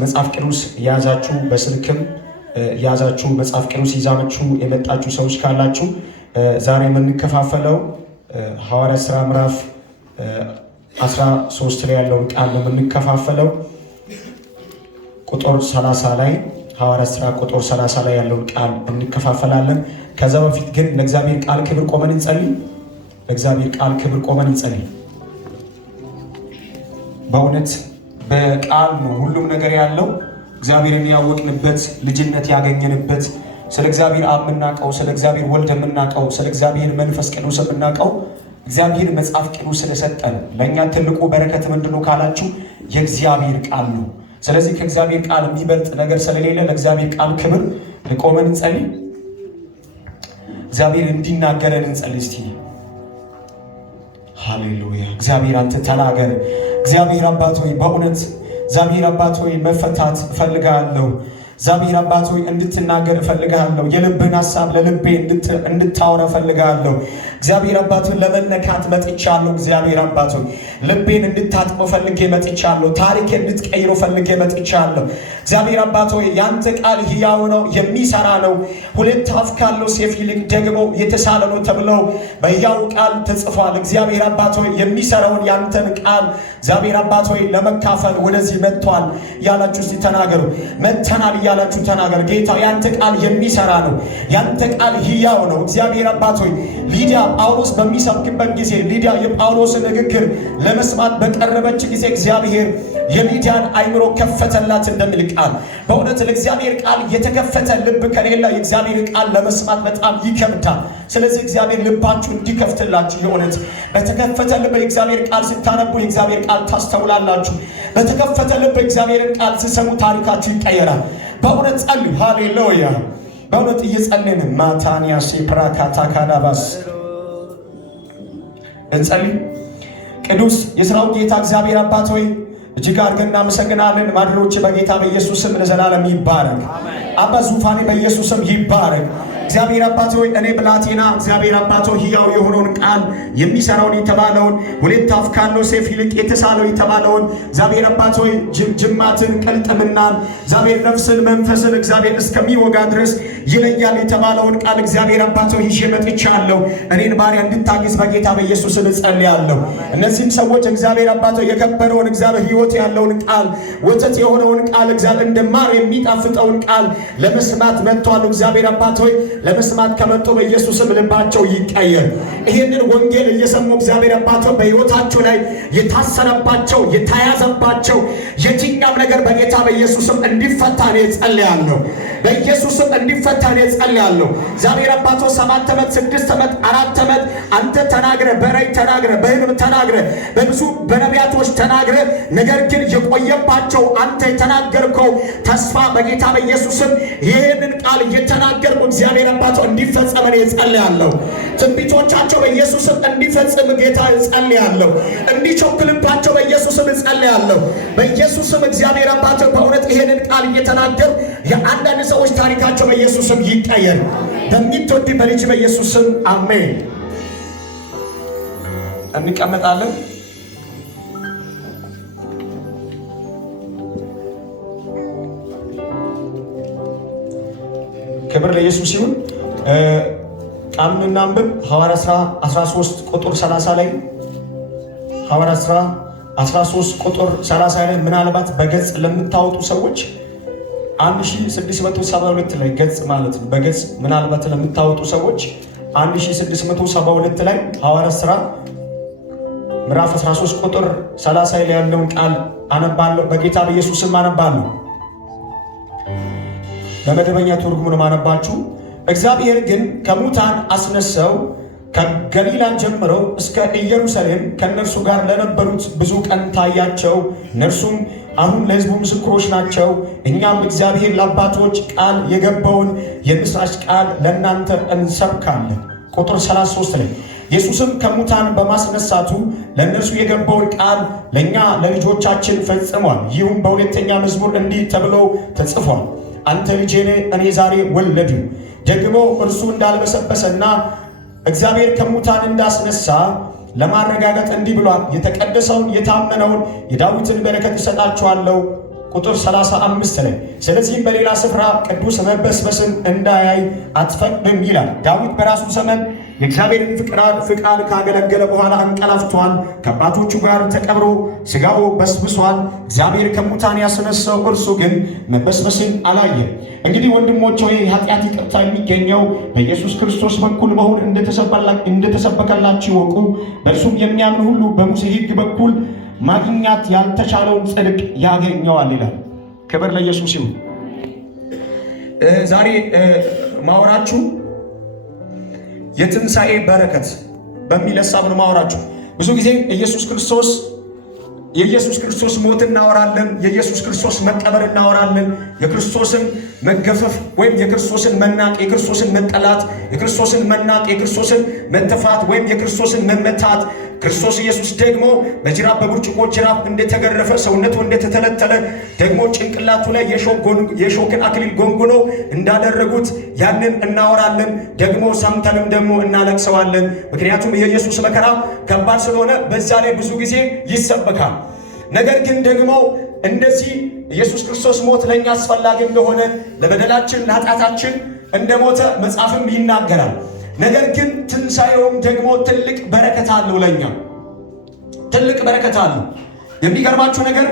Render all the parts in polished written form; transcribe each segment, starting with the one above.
መጽሐፍ ቅዱስ ያዛችሁ በስልክም ያዛችሁ መጽሐፍ ቅዱስ ይዛችሁ የመጣችሁ ሰዎች ካላችሁ ዛሬ የምንከፋፈለው ሐዋርያት ሥራ ምዕራፍ 13 ላይ ያለውን ቃል የምንከፋፈለው ቁጥር 30 ላይ ሐዋርያት ሥራ ቁጥር 30 ላይ ያለውን ቃል እንከፋፈላለን። ከዛ በፊት ግን ለእግዚአብሔር ቃል ክብር ቆመን እንጸልይ። ለእግዚአብሔር ቃል ክብር ቆመን እንጸልይ። በእውነት በቃል ነው ሁሉም ነገር ያለው። እግዚአብሔርን ያወቅንበት ልጅነት ያገኘንበት ስለ እግዚአብሔር አብ የምናውቀው ስለ እግዚአብሔር ወልድ የምናውቀው ስለ እግዚአብሔር መንፈስ ቅዱስ የምናውቀው እግዚአብሔር መጽሐፍ ቅዱስ ስለሰጠን ለእኛ ትልቁ በረከት ምንድነው ካላችሁ የእግዚአብሔር ቃል ነው። ስለዚህ ከእግዚአብሔር ቃል የሚበልጥ ነገር ስለሌለ ለእግዚአብሔር ቃል ክብር ቆመን እንጸልይ። እግዚአብሔር እንዲናገረን እንጸልይ እስቲ። ሃሌሉያ። እግዚአብሔር አንተ ተናገር። እግዚአብሔር አባት ሆይ በእውነት እግዚአብሔር አባት ሆይ መፈታት እፈልጋለሁ። እግዚአብሔር አባት ሆይ እንድትናገር እፈልጋለሁ። የልብን ሐሳብ ለልቤ እንድታወራ እፈልጋለሁ። እግዚአብሔር አባት ሆይ ለመነካት መጥቻለሁ። እግዚአብሔር አባት ሆይ ልቤን እንድታጥቆ ፈልጌ መጥቻለሁ። ታሪክ እንድትቀይሮ ፈልጌ መጥቻለሁ። እግዚአብሔር አባት ሆይ ያንተ ቃል ሕያው ነው፣ የሚሰራ ነው፣ ሁለት አፍ ካለው ሰይፍ ይልቅ ደግሞ የተሳለ ነው ተብሎ በሕያው ቃል ተጽፏል። እግዚአብሔር አባት ሆይ የሚሰራውን ያንተን ቃል እግዚአብሔር አባት ሆይ ለመካፈል ወደዚህ መጥቷል ያላችሁ እስቲ ተናገሩ። መጥተናል ያላችሁ ተናገር። ጌታ ያንተ ቃል የሚሰራ ነው፣ ያንተ ቃል ሕያው ነው። እግዚአብሔር አባት ሆይ ሊዲያ ጳውሎስ በሚሰብክበት ጊዜ ሊዲያ የጳውሎስን ንግግር ለመስማት በቀረበች ጊዜ እግዚአብሔር የሊዲያን አይምሮ ከፈተላት እንደሚል ቃል በእውነት ለእግዚአብሔር ቃል የተከፈተ ልብ ከሌላ የእግዚአብሔር ቃል ለመስማት በጣም ይከብዳል። ስለዚህ እግዚአብሔር ልባችሁ እንዲከፍትላችሁ የእውነት በተከፈተ ልብ የእግዚአብሔር ቃል ስታነቡ የእግዚአብሔር ቃል ታስተውላላችሁ። በተከፈተ ልብ የእግዚአብሔርን ቃል ሲሰሙ ታሪካችሁ ይቀየራል። በእውነት ጸልዩ። ሃሌሉያ። በእውነት እየጸለይን ማታንያ ሲፕራካታ ካዳባስ እንጸልይ። ቅዱስ የሥራው ጌታ እግዚአብሔር አባት ሆይ እጅግ አድርገን እናመሰግናለን። ማድሮች በጌታ በኢየሱስ ስም ለዘላለም ይባረክ። አባ ዙፋኔ በኢየሱስ ስም ይባረክ። እግዚአብሔር አባት ሆይ እኔ ብላቴና እግዚአብሔር አባት ሆይ ሕያው የሆነውን ቃል የሚሰራውን የተባለውን ሁለት አፍ ካለው ሰይፍ ይልቅ የተሳለው የተባለውን እግዚአብሔር አባት ሆይ ጅማትን ቅልጥምናን እግዚአብሔር ነፍስን መንፈስን እግዚአብሔር እስከሚወጋ ድረስ ይለያል የተባለውን ቃል እግዚአብሔር አባት ሆይ ይዤ መጥቻለሁ። እኔን ባሪያ እንድታግዝ በጌታ በኢየሱስ ስም እጸልያለሁ። እነዚህም ሰዎች እግዚአብሔር አባት ሆይ የከበረውን እግዚአብሔር ሕይወት ያለውን ቃል ወተት የሆነውን ቃል እግዚአብሔር እንደማር የሚጣፍጠውን ቃል ለመስማት መጥተዋል። እግዚአብሔር አባት ሆይ ለመስማት ከመጡ በኢየሱስም ልባቸው ይቀየር። ይሄንን ወንጌል እየሰሙ እግዚአብሔር አባቸው በሕይወታቸው ላይ የታሰረባቸው የተያዘባቸው የትኛም ነገር በጌታ በኢየሱስም እንዲፈታ ነው ጸልያለሁ። በኢየሱስም እንዲፈታ ነው ጸልያለሁ። እግዚአብሔር አባቶ 7 ዓመት 6 ዓመት 4 ዓመት አንተ ተናግረ በራእይ ተናግረ በሕልም ተናግረ በብዙ በነቢያቶች ተናግረ ነገር ግን የቆየባቸው አንተ የተናገርከው ተስፋ በጌታ በኢየሱስም ይሄንን ቃል እየተናገርኩ እግዚአብሔር አባቶ እንዲፈጸም ነው ጸልያለሁ። ትንቢቶቻቸው በኢየሱስም እንዲፈጸም ጌታ ጸልያለሁ። እንዲቾክልባቸው በኢየሱስም ጸልያለሁ። በኢየሱስም እግዚአብሔር አባቶ በእውነት ይሄንን ቃል እየተናገር የአንዳንድ ሰዎች ታሪካቸው በኢየሱስም ይቀየር። በሚትወድ በልጅ በኢየሱስም አሜን። እንቀመጣለን። ክብር ለኢየሱስ ይሁን። ቃሉን እናንብብ። ሐዋርያት ሥራ 13 ቁጥር 30 ላይ ሐዋርያት ሥራ 13 ቁጥር 30 ላይ ምናልባት በገጽ ለምታወጡ ሰዎች 1672 ላይ ገጽ ማለት ነው። በገጽ ምናልባት ለምታወጡ ሰዎች 1672 ላይ ሐዋርያት ሥራ ምዕራፍ 13 ቁጥር 30 ላይ ያለውን ቃል አነባለሁ። በጌታ በኢየሱስ ስም አነባለሁ። በመደበኛ ትርጉሙ ነው ማነባችሁ። እግዚአብሔር ግን ከሙታን አስነሳው፣ ከገሊላ ጀምሮ እስከ ኢየሩሳሌም ከነርሱ ጋር ለነበሩት ብዙ ቀን ታያቸው። እነርሱም አሁን ለሕዝቡ ምስክሮች ናቸው። እኛም እግዚአብሔር ለአባቶች ቃል የገባውን የምስራች ቃል ለእናንተ እንሰብካለን። ቁጥር 33 ላይ ኢየሱስም ከሙታን በማስነሳቱ ለእነርሱ የገባውን ቃል ለእኛ ለልጆቻችን ፈጽሟል። ይህም በሁለተኛ መዝሙር እንዲህ ተብሎ ተጽፏል፣ አንተ ልጄ ነህ፣ እኔ ዛሬ ወለድሁ። ደግሞ እርሱ እንዳልበሰበሰና እግዚአብሔር ከሙታን እንዳስነሳ ለማረጋገጥ እንዲህ ብሏል፣ የተቀደሰውን የታመነውን የዳዊትን በረከት እሰጣችኋለሁ ቁጥር 35 ላይ ስለዚህም በሌላ ስፍራ ቅዱስ መበስበስን እንዳያይ አትፈቅድም ይላል። ዳዊት በራሱ ዘመን የእግዚአብሔርን ፍቃድ ካገለገለ በኋላ እንቀላፍቷል። ከአባቶቹ ጋር ተቀብሮ ሥጋው በስብሷል። እግዚአብሔር ከሙታን ያስነሳው እርሱ ግን መበስበስን አላየም። እንግዲህ ወንድሞች ሆይ ኃጢአት ይቅርታ የሚገኘው በኢየሱስ ክርስቶስ በኩል መሆን እንደተሰበከላችሁ ይወቁ። በእርሱም የሚያምን ሁሉ በሙሴ ሕግ በኩል ማግኘት ያልተቻለውን ጽድቅ ያገኘዋል ይላል። ክብር ለኢየሱስ ይሁን። ዛሬ ማወራችሁ የትንሣኤ በረከት በሚል ሐሳብ ነው ማወራችሁ። ብዙ ጊዜ የኢየሱስ ክርስቶስ ሞት እናወራለን። የኢየሱስ ክርስቶስ መቀበር እናወራለን። የክርስቶስን መገፈፍ ወይም የክርስቶስን መናቅ፣ የክርስቶስን መጠላት፣ የክርስቶስን መናቅ፣ የክርስቶስን መተፋት ወይም የክርስቶስን መመታት፣ ክርስቶስ ኢየሱስ ደግሞ በጅራፍ በብርጭቆ ጅራፍ እንደተገረፈ ሰውነቱ እንደተተለተለ ደግሞ ጭንቅላቱ ላይ የሾክን አክሊል ጎንጉኖ እንዳደረጉት ያንን እናወራለን። ደግሞ ሰምተንም ደግሞ እናለቅሰዋለን። ምክንያቱም የኢየሱስ መከራ ከባድ ስለሆነ በዛ ላይ ብዙ ጊዜ ይሰበካል። ነገር ግን ደግሞ እንደዚህ ኢየሱስ ክርስቶስ ሞት ለእኛ አስፈላጊ እንደሆነ ለበደላችን ለኃጢአታችን እንደሞተ መጽሐፍም ይናገራል። ነገር ግን ትንሣኤውም ደግሞ ትልቅ በረከት አለው። ለእኛ ትልቅ በረከት አለው። የሚገርማችሁ ነገር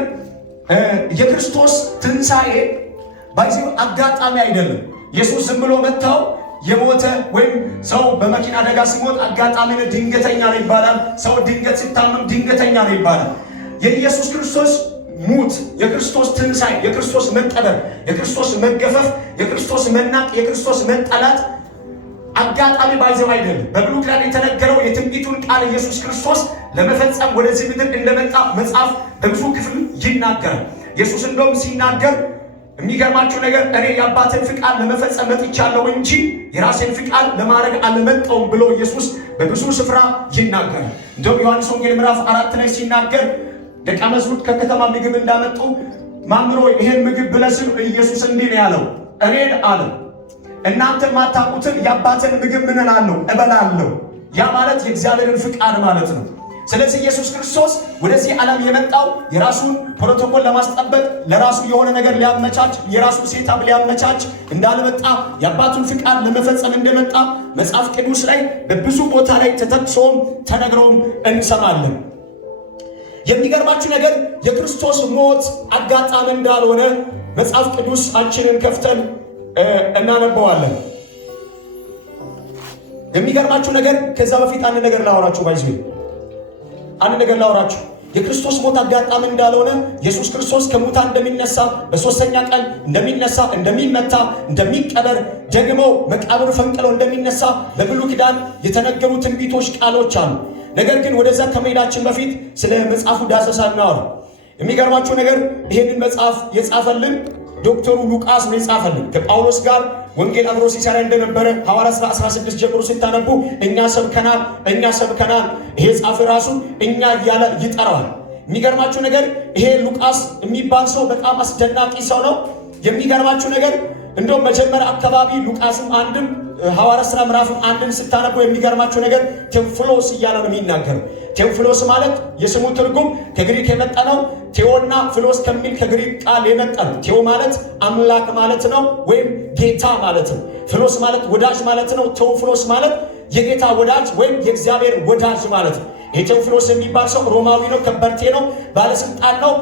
የክርስቶስ ትንሣኤ ባይዘው አጋጣሚ አይደለም። ኢየሱስ ዝም ብሎ መጥተው የሞተ ወይም ሰው በመኪና አደጋ ሲሞት አጋጣሚ ነው፣ ድንገተኛ ነው ይባላል። ሰው ድንገት ሲታመም ድንገተኛ ነው ይባላል። የኢየሱስ ክርስቶስ ሙት፣ የክርስቶስ ትንሣኤ፣ የክርስቶስ መቀበር፣ የክርስቶስ መገፈፍ፣ የክርስቶስ መናቅ፣ የክርስቶስ መጠላት አጋጣሚ ባይዘው አይደለም። በብሉይ ኪዳን የተነገረው የትንቢቱን ቃል ኢየሱስ ክርስቶስ ለመፈጸም ወደዚህ ምድር እንደመጣ መጽሐፍ በብዙ ክፍል ይናገራል። ኢየሱስ እንደውም ሲናገር የሚገርማችሁ ነገር እኔ የአባትን ፍቃድ ለመፈጸም መጥቻለሁ እንጂ የራሴን ፍቃድ ለማድረግ አልመጣሁም ብሎ ኢየሱስ በብዙ ስፍራ ይናገራል። እንደውም ዮሐንስ ወንጌል ምዕራፍ 4 ላይ ሲናገር ደቀ መዛሙርት ከከተማ ምግብ እንዳመጡ ማምሮ ይሄን ምግብ ብለህ ሲሉ ኢየሱስ እንዲህ ነው ያለው፣ እኔን አለ እናንተ ማታውቁትን የአባትን ምግብ ምን እላለሁ እበላለሁ። ያ ማለት የእግዚአብሔርን ፍቃድ ማለት ነው። ስለዚህ ኢየሱስ ክርስቶስ ወደዚህ ዓለም የመጣው የራሱን ፕሮቶኮል ለማስጠበቅ ለራሱ የሆነ ነገር ሊያመቻች የራሱን ሴታፕ ሊያመቻች እንዳልመጣ የአባቱን ፍቃድ ለመፈጸም እንደመጣ መጽሐፍ ቅዱስ ላይ በብዙ ቦታ ላይ ተጠቅሶም ተነግሮም እንሰማለን። የሚገርማችሁ ነገር የክርስቶስ ሞት አጋጣሚ እንዳልሆነ መጽሐፍ ቅዱሳችንን ከፍተን እናነበዋለን። የሚገርማችሁ ነገር ከዛ በፊት አንድ ነገር ላወራችሁ የክርስቶስ ሞት አጋጣሚ እንዳልሆነ ኢየሱስ ክርስቶስ ከሙታን እንደሚነሳ በሶስተኛ ቀን እንደሚነሳ እንደሚመታ እንደሚቀበር ደግሞ መቃብር ፈንቅለው እንደሚነሳ በብሉይ ኪዳን የተነገሩ ትንቢቶች ቃሎች አሉ። ነገር ግን ወደዛ ከመሄዳችን በፊት ስለ መጽሐፉ ዳሰሳ እናወራ። የሚገርማችሁ ነገር ይሄንን መጽሐፍ የጻፈልን ዶክተሩ ሉቃስ ነው የጻፈልን። ከጳውሎስ ጋር ወንጌል አብሮ ሲሰራ እንደነበረ ሐዋርያት ሥራ 16 ጀምሮ ሲታነቡ እኛ ሰብከናል። ይሄ ጻፈ ራሱ እኛ እያለ ይጠራዋል። የሚገርማችሁ ነገር ይሄ ሉቃስ የሚባል ሰው በጣም አስደናቂ ሰው ነው። የሚገርማችሁ ነገር እንደውም መጀመሪያ አካባቢ ሉቃስም አንድም ሐዋርያት ሥራ ምዕራፍ 1 ስታነቡ የሚገርማችሁ ነገር ቴዎፍሎስ እያለ ነው የሚናገረው። ቴዎፍሎስ ማለት የስሙ ትርጉም ከግሪክ የመጣ ነው። ቴዎና ፍሎስ ከሚል ከግሪክ ቃል የመጣ ነው። ቴዎ ማለት አምላክ ማለት ነው፣ ወይም ጌታ ማለት ነው። ፍሎስ ማለት ወዳጅ ማለት ነው። ቴዎፍሎስ ማለት የጌታ ወዳጅ ወይም የእግዚአብሔር ወዳጅ ማለት ነው። ቴዎፍሎስ የሚባል ሰው ሮማዊ ነው፣ ከበርቴ ነው፣ ባለስልጣን ነው።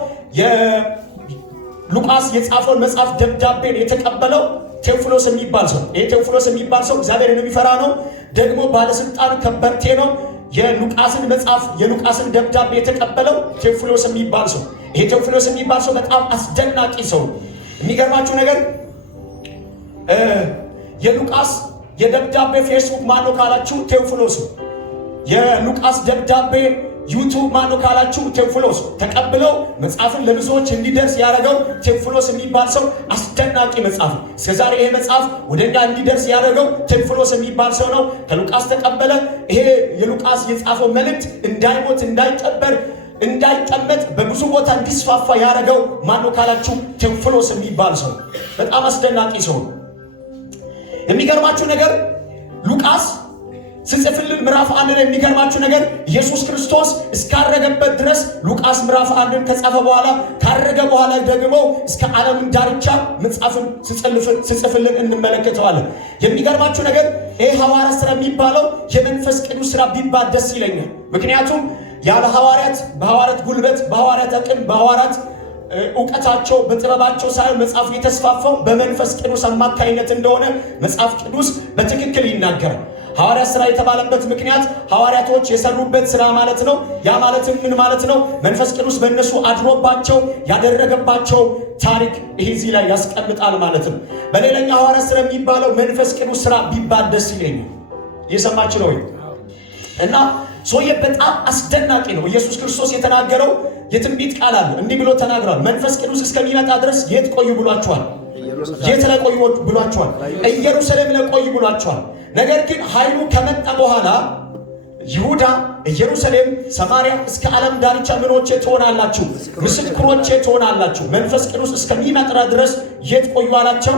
ሉቃስ የጻፈውን መጽሐፍ ደብዳቤን የተቀበለው ቴዎፍሎስ የሚባል ሰው። ቴዎፍሎስ የሚባል ሰው እግዚአብሔርን የሚፈራ ነው፣ ደግሞ ባለስልጣን ከበርቴ ነው። የሉቃስን መጽሐፍ የሉቃስን ደብዳቤ የተቀበለው ቴዎፍሎስ የሚባል ሰው። ይሄ ቴዎፍሎስ የሚባል ሰው በጣም አስደናቂ ሰው። የሚገርማችሁ ነገር የሉቃስ የደብዳቤ ፌስቡክ ማነው ካላችሁ ቴዎፍሎስ። የሉቃስ ደብዳቤ ዩቱብ ማነው ካላችሁ ቴዎፍሎስ። ተቀብለው መጽሐፍን ለብዙዎች እንዲደርስ ያደረገው ቴዎፍሎስ የሚባል ሰው አስደናቂ መጽሐፍ። እስከዛሬ ይሄ መጽሐፍ ወደኛ እንዲደርስ ያደረገው ቴዎፍሎስ የሚባል ሰው ነው። ከሉቃስ ተቀበለ። ይሄ የሉቃስ የጻፈው መልእክት እንዳይሞት እንዳይቀበር እንዳይቀመጥ በብዙ ቦታ እንዲስፋፋ ያደረገው ማነው ካላችሁ ቴዎፍሎስ የሚባል ሰው በጣም አስደናቂ ሰው። የሚገርማችሁ ነገር ሉቃስ ስጽፍልን ምዕራፍ 1 ላይ የሚገርማችሁ ነገር ኢየሱስ ክርስቶስ እስካረገበት ድረስ ሉቃስ ምዕራፍ 1 ከጻፈ በኋላ ካረገ በኋላ ደግሞ እስከ ዓለም ዳርቻ መጽሐፍን ስጽፍልን እንመለከተዋለን። የሚገርማችሁ ነገር ይሄ ሐዋርያ ሥራ የሚባለው የመንፈስ ቅዱስ ሥራ ቢባል ደስ ይለኛል። ምክንያቱም ያለ ሐዋርያት በሐዋርያት ጉልበት በሐዋርያት አቅም በሐዋርያት ዕውቀታቸው በጥበባቸው ሳይሆን መጽሐፍ የተስፋፋው በመንፈስ ቅዱስ አማካይነት እንደሆነ መጽሐፍ ቅዱስ በትክክል ይናገራል። ሐዋርያት ሥራ የተባለበት ምክንያት ሐዋርያቶች የሰሩበት ሥራ ማለት ነው። ያ ማለት ምን ማለት ነው? መንፈስ ቅዱስ በእነሱ አድሮባቸው ያደረገባቸው ታሪክ ይሄ እዚህ ላይ ያስቀምጣል ማለት ነው። በሌላኛ ሐዋርያት ሥራ የሚባለው መንፈስ ቅዱስ ሥራ ቢባል ደስ ይለኛል። እየሰማችሁ ነው? እና ሶየ በጣም አስደናቂ ነው። ኢየሱስ ክርስቶስ የተናገረው የትንቢት ቃል አለ። እንዲህ ብሎ ተናግሯል። መንፈስ ቅዱስ እስከሚመጣ ድረስ የት ቆዩ ብሏቸዋል? የት ላይ ቆዩ ብሏቸዋል? ኢየሩሳሌም ላይ ቆዩ ብሏቸዋል። ነገር ግን ኃይሉ ከመጣ በኋላ ይሁዳ፣ ኢየሩሳሌም፣ ሰማርያ እስከ ዓለም ዳርቻ ምኖቼ ትሆናላችሁ፣ ምስክሮቼ ትሆናላችሁ። መንፈስ ቅዱስ እስከሚመጣ ድረስ የት ቆዩ አላቸው?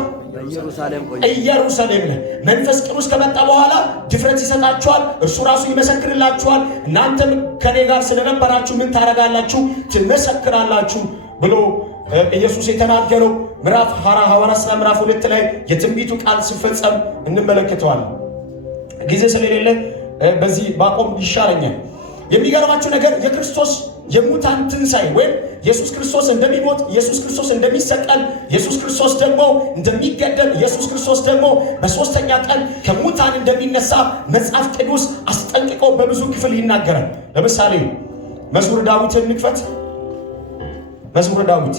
ኢየሩሳሌም ላይ። መንፈስ ቅዱስ ከመጣ በኋላ ድፍረት ይሰጣችኋል፣ እርሱ ራሱ ይመሰክርላችኋል። እናንተም ከኔ ጋር ስለነበራችሁ ምን ታረጋላችሁ? ትመሰክራላችሁ ብሎ ኢየሱስ የተናገረው ምዕራፍ ሐዋርያት ሥራ ምዕራፍ 2 ላይ የትንቢቱ ቃል ሲፈጸም እንመለከተዋለን። ጊዜ ስለሌለ በዚህ ባቆም ይሻለኛል። የሚገርማችሁ ነገር የክርስቶስ የሙታን ትንሣኤ ወይም ኢየሱስ ክርስቶስ እንደሚሞት፣ ኢየሱስ ክርስቶስ እንደሚሰቀል፣ ኢየሱስ ክርስቶስ ደግሞ እንደሚገደል፣ ኢየሱስ ክርስቶስ ደግሞ በሦስተኛ ቀን ከሙታን እንደሚነሳ መጽሐፍ ቅዱስ አስጠንቅቆ በብዙ ክፍል ይናገራል። ለምሳሌ መዝሙረ ዳዊትን እንክፈት። መዝሙረ ዳዊት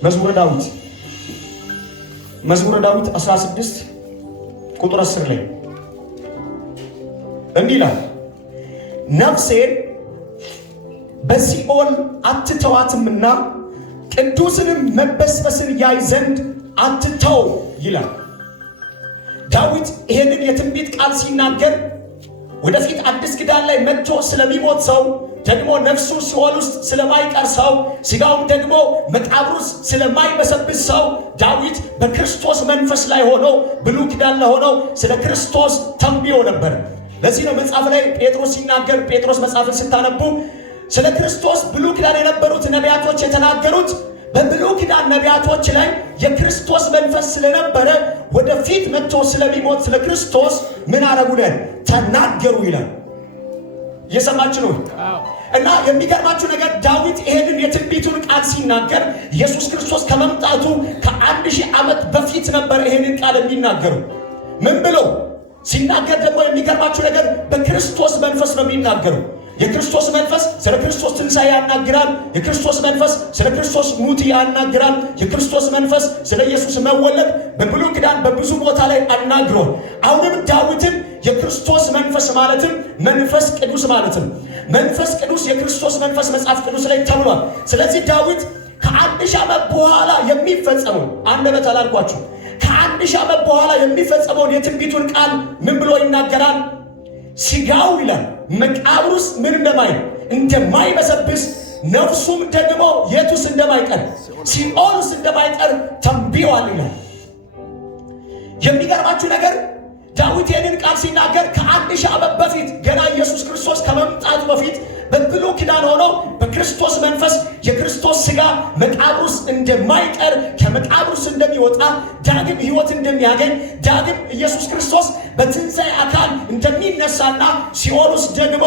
መዝሙረ ዳዊት 16 ቁጥር 10 ላይ እንዲህ ይላል፣ ነፍሴን በሲኦል አትተዋትምና ቅዱስንም መበስበስን ያይ ዘንድ አትተው ይላል። ዳዊት ይሄንን የትንቢት ቃል ሲናገር ወደፊት አዲስ ኪዳን ላይ መጥቶ ስለሚሞት ሰው ደግሞ ነፍሱ ሲኦል ውስጥ ስለማይቀር ሰው ሥጋውም ደግሞ መቃብር ውስጥ ስለማይበሰብስ ሰው ዳዊት በክርስቶስ መንፈስ ላይ ሆኖ ብሉይ ኪዳን ላይ ሆኖ ስለ ክርስቶስ ተንብዮ ነበር። ለዚህ ነው መጽሐፍ ላይ ጴጥሮስ ሲናገር፣ ጴጥሮስ መጽሐፍን ስታነቡ ስለ ክርስቶስ ብሉይ ኪዳን የነበሩት ነቢያቶች የተናገሩት በብሉይ ኪዳን ነቢያቶች ላይ የክርስቶስ መንፈስ ስለነበረ ወደፊት መጥቶ ስለሚሞት ስለ ክርስቶስ ምን አረጉለን? ተናገሩ ይላል። እየሰማችሁ ነው? እና የሚገርማችሁ ነገር ዳዊት ይሄንን የትንቢቱን ቃል ሲናገር ኢየሱስ ክርስቶስ ከመምጣቱ ከ1000 ዓመት በፊት ነበር ይሄንን ቃል የሚናገሩ። ምን ብሎ ሲናገር ደግሞ የሚገርማችሁ ነገር በክርስቶስ መንፈስ ነው የሚናገሩ። የክርስቶስ መንፈስ ስለ ክርስቶስ ትንሣኤ ያናግራል። የክርስቶስ መንፈስ ስለ ክርስቶስ ሙት ያናግራል። የክርስቶስ መንፈስ ስለ ኢየሱስ መወለድ በብሉይ ኪዳን በብዙ ቦታ ላይ አናግሯል። አሁንም ዳዊትን የክርስቶስ መንፈስ ማለትም መንፈስ ቅዱስ ማለትም መንፈስ ቅዱስ የክርስቶስ መንፈስ መጽሐፍ ቅዱስ ላይ ተብሏል። ስለዚህ ዳዊት ከ1000 ዓመት በኋላ የሚፈጸመው አንደበት አላልኳችሁ፣ ከ1000 ዓመት በኋላ የሚፈጸመውን የትንቢቱን ቃል ምን ብሎ ይናገራል? ሥጋው ይላል መቃብር ውስጥ ምን እንደማይበሰብስ ነፍሱም ደግሞ የቱስ እንደማይቀር ሲኦል ውስጥ እንደማይቀር ተንብዮአል ይላል። የሚገርማችሁ ነገር ዳዊት ይህንን ቃል ሲናገር ከ1000 ዓመት በፊት ገና ኢየሱስ ክርስቶስ ከመምጣቱ በፊት በብሉይ ኪዳን ሆኖ በክርስቶስ መንፈስ የክርስቶስ ሥጋ መቃብር ውስጥ እንደማይቀር ከመቃብር ውስጥ እንደሚወጣ ዳግም ሕይወት እንደሚያገኝ ዳግም ኢየሱስ ክርስቶስ በትንሣኤ አካል እንደሚነሳና ሲኦል ውስጥ ደግሞ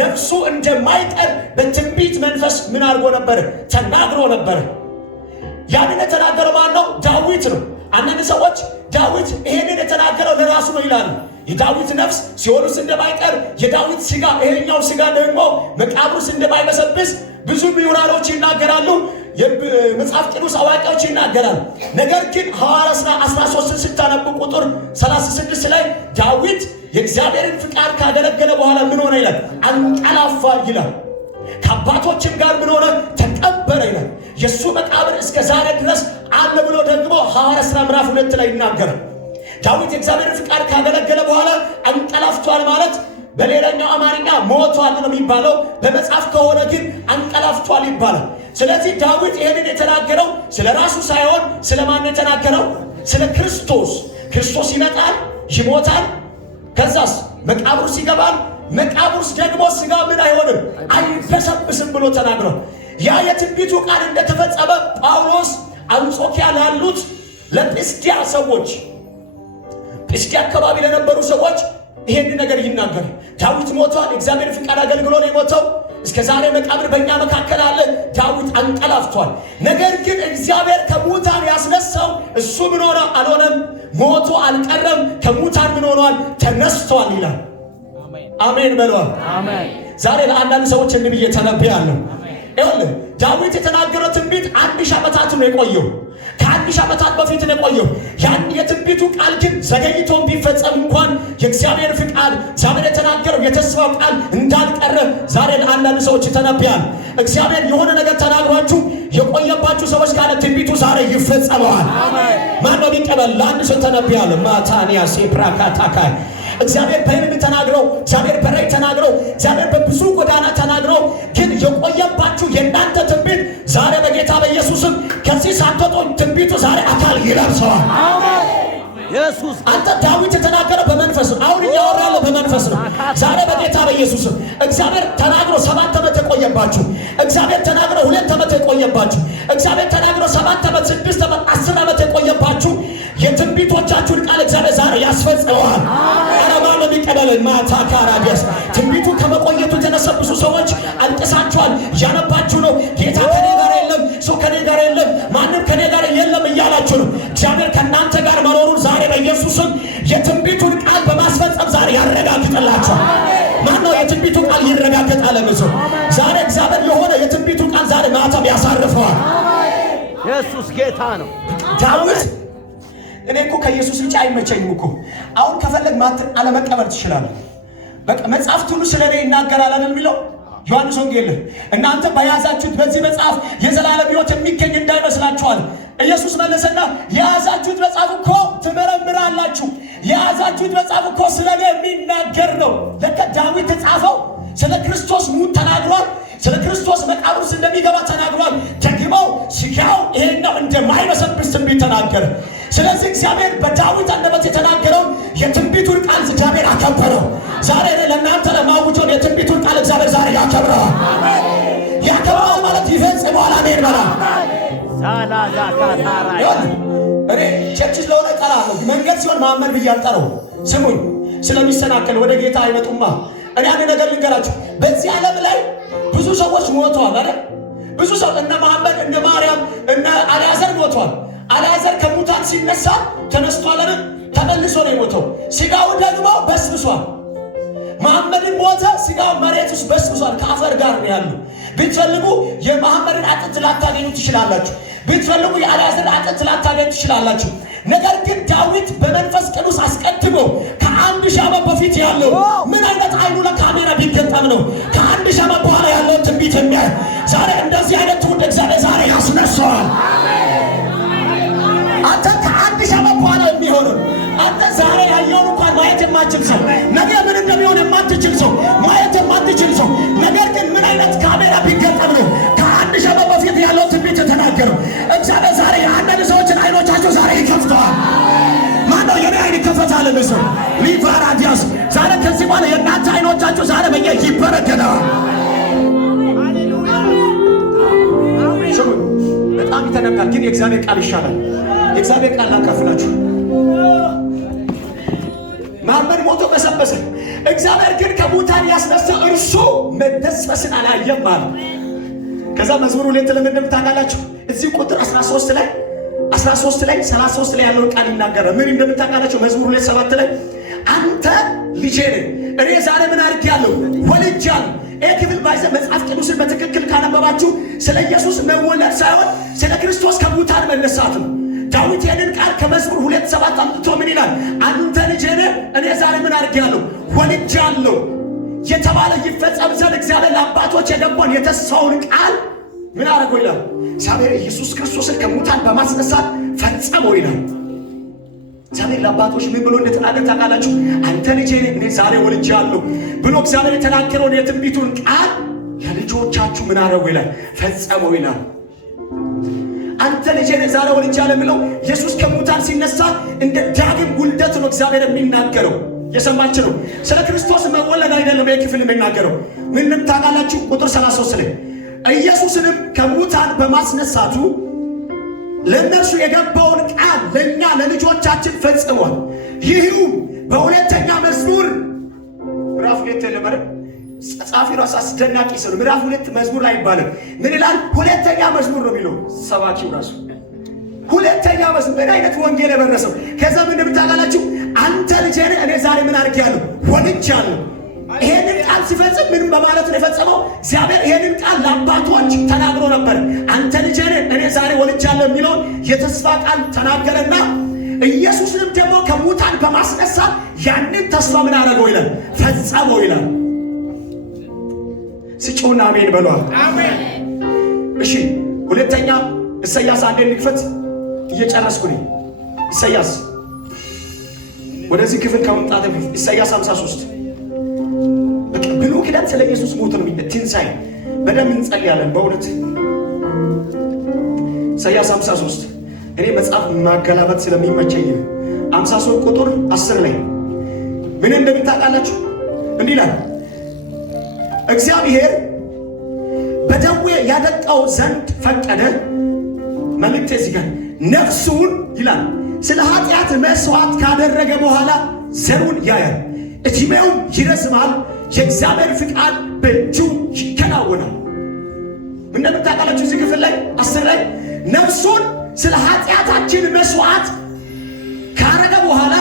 ነፍሱ እንደማይቀር በትንቢት መንፈስ ምን አድርጎ ነበር? ተናግሮ ነበር። ያንን የተናገረው ማን ነው? ዳዊት ነው። አንዳንድ ሰዎች ዳዊት ይሄንን የተናገረው ለራሱ ነው ይላሉ። የዳዊት ነፍስ ሲኦል ውስጥ እንደማይቀር የዳዊት ሥጋ ይሄኛው ሥጋ ደግሞ መቃብር ውስጥ እንደማይበሰብስ ብዙ ምሁራኖች ይናገራሉ። የመጽሐፍ ቅዱስ አዋቂዎች ይናገራሉ። ነገር ግን ሐዋርያት ሥራ 13 ስታነቡ ቁጥር 36 ላይ ዳዊት የእግዚአብሔርን ፍቃድ ካገለገለ በኋላ ምን ሆነ ይላል? አንቀላፋ ይላል። ከአባቶችም ጋር ምን ሆነ? ተቀበረ ይላል። የእሱ መቃብር እስከ ዛሬ ድረስ አለ ብሎ ደግሞ ሐዋርያት ሥራ ምዕራፍ 2 ላይ ይናገራል። ዳዊት የእግዚአብሔርን ፍቃድ ካገለገለ በኋላ አንቀላፍቷል ማለት በሌላኛው አማርኛ ሞቷል ነው የሚባለው። በመጽሐፍ ከሆነ ግን አንቀላፍቷል ይባላል። ስለዚህ ዳዊት ይሄንን የተናገረው ስለ ራሱ ሳይሆን ስለ ማን የተናገረው? ስለ ክርስቶስ። ክርስቶስ ይመጣል፣ ይሞታል። ከዛስ መቃብር ሲገባል። መቃብር ደግሞ ስጋ ምን አይሆንም አይበሰብስም ብሎ ተናግሯል። ያ የትንቢቱ ቃል እንደተፈጸመ ጳውሎስ አንጾኪያ ላሉት ለጲስድያ ሰዎች ጲስድያ አካባቢ ለነበሩ ሰዎች ይሄን ነገር ይናገራል። ዳዊት ሞቷል። እግዚአብሔር ፍቃድ አገልግሎ ነው የሞተው። እስከ ዛሬ መቃብር በእኛ መካከል አለ። ዳዊት አንቀላፍቷል። ነገር ግን እግዚአብሔር ከሙታን ያስነሳው እሱ ምን ሆነ? አልሆነም። ሞቶ አልቀረም። ከሙታን ምን ሆኗል? ተነስቷል ይላል። አሜን በሏል። ዛሬ ለአንዳንድ ሰዎች እንዲህ ብዬ ተነብያለሁ። ይኸውልህ ዳዊት የተናገረው ትንቢት 1000 ዓመታት ነው የቆየው። ከ1000 ዓመታት በፊት ነው የቆየው። ያን የትንቢቱ ቃል ግን ዘገይቶ ቢፈጸም እንኳን የእግዚአብሔር ፍቃድ እግዚአብሔር የተናገረው የተስፋው ቃል እንዳልቀረ ዛሬ ለአንዳንድ ሰዎች ተነብያል። እግዚአብሔር የሆነ ነገር ተናግሯችሁ የቆየባችሁ ሰዎች ካለ ትንቢቱ ዛሬ ይፈጸማል። ማን ነው ቢቀበል? ለአንድ ሰው ተነብያል። ማታንያ ሴፕራካታካ እግዚአብሔር በሕልም ተናግረው፣ እግዚአብሔር በራእይ ተናግረው፣ እግዚአብሔር በብዙ ጎዳና ተናግረው ግን የቆየባችሁ የእናንተ ትንቢት ዛሬ በጌታ በኢየሱስም ከዚህ ሳትወጡ ትንቢቱ ዛሬ አካል ይለብሰዋል። ኢየሱስ አንተ ዳዊት የተናገረው በመንፈስ ነው። አሁን እያወራ ያለው በመንፈስ ነው። ዛሬ በጌታ በኢየሱስም እግዚአብሔር ተናግሮ 7 ዓመት የቆየባችሁ፣ እግዚአብሔር ተናግሮ 2 ዓመት የቆየባችሁ፣ እግዚአብሔር ተናግሮ 7 ዓመት 6 ዓመት 10 ዓመት የቆየባችሁ የትንቢቶቻችሁን ቃል እግዚአብሔር ዛሬ ያስፈጽመዋል። አረማን የሚቀበልን ማታ ካራዲያስ ትንቢቱ ከመቆየቱ የተነሳ ብዙ ሰዎች አልቅሳችኋል። ያነባችሁ ነው። ጌታ ከኔ ጋር የለም፣ ሰው ከኔ ጋር የለም፣ ማንም ከኔ ጋር የለም እያላችሁ ነው። እግዚአብሔር ከእናንተ ጋር መኖሩን ዛሬ በኢየሱስም የትንቢቱን ቃል በማስፈጸም ዛሬ ያረጋግጥላችኋል። ማነው የትንቢቱ ቃል ይረጋገጣል? ምሰው ዛሬ እግዚአብሔር የሆነ የትንቢቱ ቃል ዛሬ ማታም ያሳርፈዋል። ኢየሱስ ጌታ ነው። ዳዊት እኔ እኮ ከኢየሱስ ውጭ አይመቸኝም እኮ አሁን ከፈለግ ማትን አለመቀበል ትችላለህ። በቃ መጽሐፍት ሁሉ ስለኔ ይናገራል አይደል የሚለው ዮሐንስ ወንጌል። እናንተ በያዛችሁት በዚህ መጽሐፍ የዘላለም ሕይወት የሚገኝ እንዳይመስላችኋል። ኢየሱስ መለሰና የያዛችሁት መጽሐፍ እኮ ትመረምራላችሁ። የያዛችሁት መጽሐፍ እኮ ስለኔ የሚናገር ነው። ለካ ዳዊት ተጻፈው ስለ ክርስቶስ ሙት ተናግሯል። ስለ ክርስቶስ መቃብር ውስጥ እንደሚገባ ተናግሯል። ደግሞ ስጋው ይሄኛው እንደማይበሰብስ ትንቢት ተናገረ። ስለዚህ እግዚአብሔር በዳዊት አንደበት የተናገረው የትንቢቱን ቃል እግዚአብሔር አከበረው። ዛሬ ለእናንተ ለማውጆን የትንቢቱን ቃል እግዚአብሔር ዛሬ ያከብረዋል። ያከብረዋል ማለት ይፈጽመዋል። አሜን በላ እኔ ቸርች ስለሆነ እጠራለሁ። መንገድ ሲሆን ማመን ብዬ አልጠራው። ስሙኝ፣ ስለሚሰናከል ወደ ጌታ አይመጡማ። እኔ አንድ ነገር ልንገራችሁ። በዚህ ዓለም ላይ ብዙ ሰዎች ሞተዋል አይደል? ብዙ ሰው እነ መሐመድ እነ ማርያም እነ አልዓዛር ሞተዋል። አልዓዛር ከሙታን ሲነሳ ተነስቷል አይደል? ተመልሶ ነው የሞተው። ስጋው ደግሞ በስብሷል። መሐመድን ሞተ፣ ስጋው መሬት ውስጥ በስብሷል። ከአፈር ጋር ነው ያለው። ብትፈልጉ የመሐመድን አጥንት ላታገኙ ትችላላችሁ። ብትፈልጉ የአልዓዛር አጥንት ላታገኙ ትችላላችሁ። ነገር ግን ዳዊት በመንፈስ ቅዱስ አስቀድሞ ከ1000 ዓመት በፊት ያለው ምን አይነት አይኑ ለካሜራ ቢገጠም ነው ከ1000 ዓመት በኋላ ያለው ትንቢት የሚያይ ዛሬ እንደዚህ አይነት ትውልድ እግዚአብሔር ዛሬ ያስነሳዋል። አንተ ከ1000 ዓመት በኋላ የሚሆን አንተ ዛሬ ያየውን እንኳን ማየት የማትችል ሰው፣ ነገ ምን እንደሚሆን የማትችል ሰው፣ ማየት የማትችል ሰው፣ ነገር ግን ምን አይነት ካሜራ ቢገጠም ነው ከ1000 ዓመት በፊት ያለው ትንቢት የተናገረው እግዚአብሔር ዛሬ የአንዳንድ ሰዎችን አይኖቻቸው ዛሬ ይከፍተዋል። ማነው የኔ አይን ይከፈታል? ምስል ሊቫራዲያስ ዛሬ ከዚህ በኋላ የእናንተ አይኖቻችሁ ዛሬ በየ ይበረገዳል። በጣም ይተነካል፣ ግን የእግዚአብሔር ቃል ይሻላል። የእግዚአብሔር ቃል ላካፍላችሁ። መሐመድ ሞቶ በሰበሰ፣ እግዚአብሔር ግን ከሙታን ያስነሳ እርሱ መበስበስን አላየም ማለት። ከዛ መዝሙር 2 ለምን እንደምታውቃላችሁ? እዚህ ቁጥር 13 ላይ 33 ላይ ያለውን ቃል ይናገራል። ምን እንደምታውቃላችሁ? መዝሙር 2:7 ላይ አንተ ልጄ ነህ፣ እኔ ዛሬ ምን አድርጌያለሁ? ወልጄአለሁ። ይህ ክፍል ባይዘ መጽሐፍ ቅዱስን በትክክል ካነበባችሁ ስለ ኢየሱስ መወለድ ሳይሆን ስለ ክርስቶስ ከሙታን መነሳት ነው። ዳዊት ይህንን ቃል ከመዝሙር 2:7 አምጥቶ ምን ይላል? አንተ ልጄ ነህ፣ እኔ ዛሬ ምን አድርጌያለሁ? ወልጄአለሁ የተባለ ይፈጸም ዘንድ እግዚአብሔር ለአባቶች የገባውን የተስፋውን ቃል ምን አደረገው ይላል? እግዚአብሔር ኢየሱስ ክርስቶስን ከሙታን በማስነሳት ፈጸመው ይላል። እግዚአብሔር ለአባቶች ምን ብሎ እንደተናገረ ታውቃላችሁ? አንተ ልጄ ነህ፣ እኔ ዛሬ ወልጄአለሁ ብሎ እግዚአብሔር የተናገረውን የትንቢቱን ቃል ለልጆቻችሁ ምን አደረገው ይላል? ፈጸመው ይላል። አንተ ልጄን ዛሬ ወልጃለሁ የሚለው ኢየሱስ ከሙታን ሲነሳ እንደ ዳግም ውልደት ነው እግዚአብሔር የሚናገረው። የሰማች ነው። ስለ ክርስቶስ መወለድ አይደለም ይህ ክፍል የሚናገረው። ምንም ታውቃላችሁ? ቁጥር 33 ላይ ኢየሱስንም ከሙታን በማስነሳቱ ለእነርሱ የገባውን ቃል ለእኛ ለልጆቻችን ፈጽሟል። ይህም በሁለተኛ መዝሙር ምዕራፍ 2 ለመረ ጻፊ ራስ አስደናቂ ሰው ምዕራፍ 2 መዝሙር ላይ ይባላል። ምን ይላል? ሁለተኛ መዝሙር ነው የሚለው ሰባኪው ራሱ ሁለተኛ መዝሙር። ምን አይነት ወንጌል የበረሰው! ከዛ ምን እንደምታውቃላችሁ? አንተ ልጄ ነህ፣ እኔ ዛሬ ምን አድርጌያለሁ? ወልጃለሁ። ይሄንን ቃል ሲፈጽም ምን በማለት ነው የፈጸመው? እግዚአብሔር ይሄንን ቃል ለአባቶች ተናግሮ ነበር። አንተ ልጄ ነህ፣ እኔ ዛሬ ወልጃለሁ የሚለውን የተስፋ ቃል ተናገረና ኢየሱስንም ደግሞ ከሙታን በማስነሳት ያንን ተስፋ ምን አደረገው ይላል? ፈጸመው ይላል። ስጩና አሜን በሏል። አሜን። እሺ ሁለተኛ ኢሳይያስ አንዴ ንክፈት፣ እየጨረስኩ ነኝ። ኢሳይያስ ወደዚህ ክፍል ከመምጣት በፊት ኢሳይያስ 53 ብሉይ ኪዳን ስለ ኢየሱስ ሞት ነው ትንሣኤ በደንብ እንጸልያለን። በእውነት ኢሳይያስ 53 እኔ መጽሐፍ ማገላበጥ ስለሚመቸኝ 53 ቁጥር 10 ላይ ምን እንደምታውቃላችሁ? እንዲህ ይላል፣ እግዚአብሔር በደዌ ያደቃው ዘንድ ፈቀደ። መልእክት እዚህ ጋር ነፍሱን ይላል ስለ ኃጢአት መስዋዕት ካደረገ በኋላ ዘሩን ያያል፣ ዕድሜውም ይረዝማል፣ የእግዚአብሔር ፍቃድ በእጁ ይከናወናል። እንደምታውቃላችሁ እዚህ ክፍል ላይ 10 ላይ ነፍሱን ስለ ኃጢአታችን መስዋዕት ካረገ በኋላ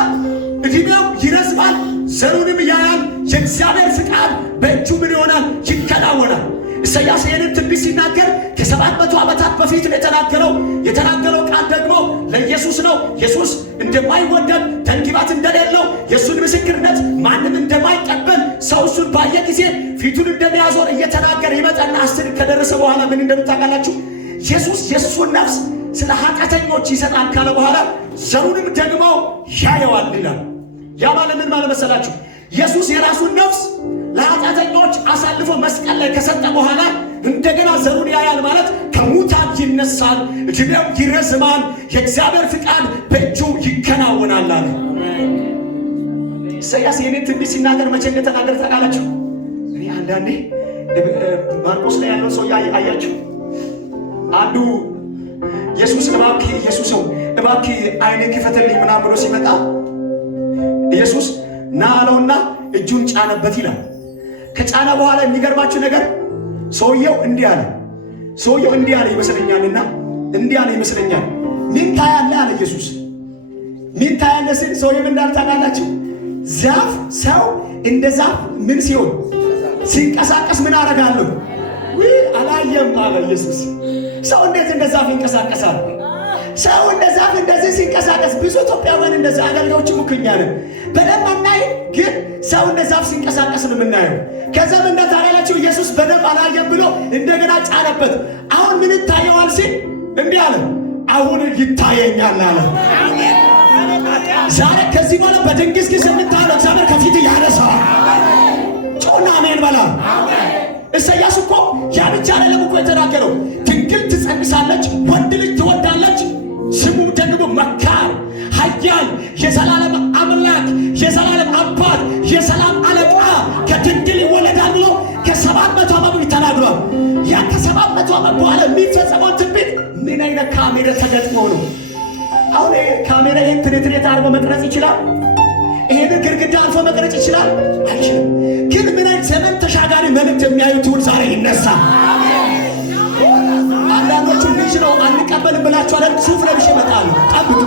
ዕድሜው ይረዝማል፣ ዘሩንም ያያል፣ የእግዚአብሔር ፍቃድ በእጁ ምን ይሆናል? ይከናወናል። ኢሳይያስ ይህንን ትንቢት ሲናገር ከ700 ዓመታት በፊት ነው የተናገረው ቃል ደግሞ ለኢየሱስ ነው። ኢየሱስ እንደማይወደድ ተንኪባት እንደሌለው የእሱን ምስክርነት ማንም እንደማይቀበል ሰው እሱን ባየ ጊዜ ፊቱን እንደሚያዞር እየተናገረ ይመጣና 10 ከደረሰ በኋላ ምን እንደምታውቃላችሁ? ኢየሱስ የእሱን ነፍስ ስለ ኃጢአተኞች ይሰጣል ካለ በኋላ ዘሩንም ደግሞ ያየዋል ይላል። ያ ማለት ምን ማለት መሰላችሁ? ኢየሱስ የራሱን ነፍስ ለኃጢአተኞች አሳልፎ መስቀል ላይ ከሰጠ በኋላ እንደገና ዘሩን ያያል ማለት ከሙታን ይነሳል፣ ዕድሜው ይረዝማል፣ የእግዚአብሔር ፍቃድ በእጁ ይከናወናል አለ። ኢሳይያስ ይህንን ትንቢት ሲናገር መቼ እንደተናገረ ታውቃላችሁ? እኔ አንዳንዴ ማርቆስ ላይ ያለው ሰው አያችሁ? አንዱ ኢየሱስ እባክህ አይኔ ክፈትልኝ ምናምን ብሎ ሲመጣ ኢየሱስ ና አለውና እጁን ጫነበት ይላል። ከጫነ በኋላ የሚገርማችሁ ነገር ሰውየው እንዲህ አለ ይመስለኛልና እንዲህ አለ ይመስለኛል። ምን ታያለህ አለ ኢየሱስ። ምን ታያለህ ሲል ሰውየው እንዳለ ታውቃላችሁ? ዛፍ ሰው እንደ ዛፍ ምን ሲሆን ሲንቀሳቀስ ምን አደርጋለሁ? አላየም አለ ኢየሱስ። ሰው እንዴት እንደ ዛፍ ይንቀሳቀሳል? ሰው እንደ ዛፍ እንደዚህ ሲንቀሳቀስ ብዙ ኢትዮጵያውያን እንደዚህ አገልጋዮችም እኮኛ ነን በደንብ አናይ፣ ግን ሰው እንደ ዛፍ ሲንቀሳቀስ ነው የምናየው። ከዛም እንደ ታሪያላችሁ ኢየሱስ በደንብ አላየም ብሎ እንደገና ጫነበት። አሁን ምን ይታየዋል ሲል እንዲህ አለ፣ አሁን ይታየኛል አለ። ዛሬ ከዚህ በኋላ በድንግዝግዝ የምታየው እግዚአብሔር ከፊት ያነሳዋል። ጮና አሜን በላ። ኢሳይያስ እኮ ያ ብቻ አይደለም እኮ የተናገረው፣ ድንግል ትጸንሳለች፣ ወንድ ልጅ ትወልዳለች፣ ስሙም ደግሞ መካር፣ ኃያል፣ የዘላለም አምላክ፣ የዘላለም አባት፣ የሰላም አለቃ ከድንግል ይወለዳል ብሎ ከ700 ዓመት በፊት ተናግሯል። ያ ከ700 ዓመት በኋላ የሚፈጸመው ትንቢት ምን አይነት ካሜራ ተገጥሞ ነው? አሁን ካሜራ ይህን ትሬት አድርጎ መቅረጽ ይችላል? ይሄንን ግድግዳ አልፎ መቅረጽ ይችላል? አይችልም። ግን ምን አይነት ዘመን ተሻጋሪ መልእክት የሚያዩ ትውልድ ዛሬ ይነሳ። አንዳንዶቹ ልጅ ነው አንቀበልም ብላችሁ አለ ሱፍ ለብሼ እመጣለሁ ጠብቅ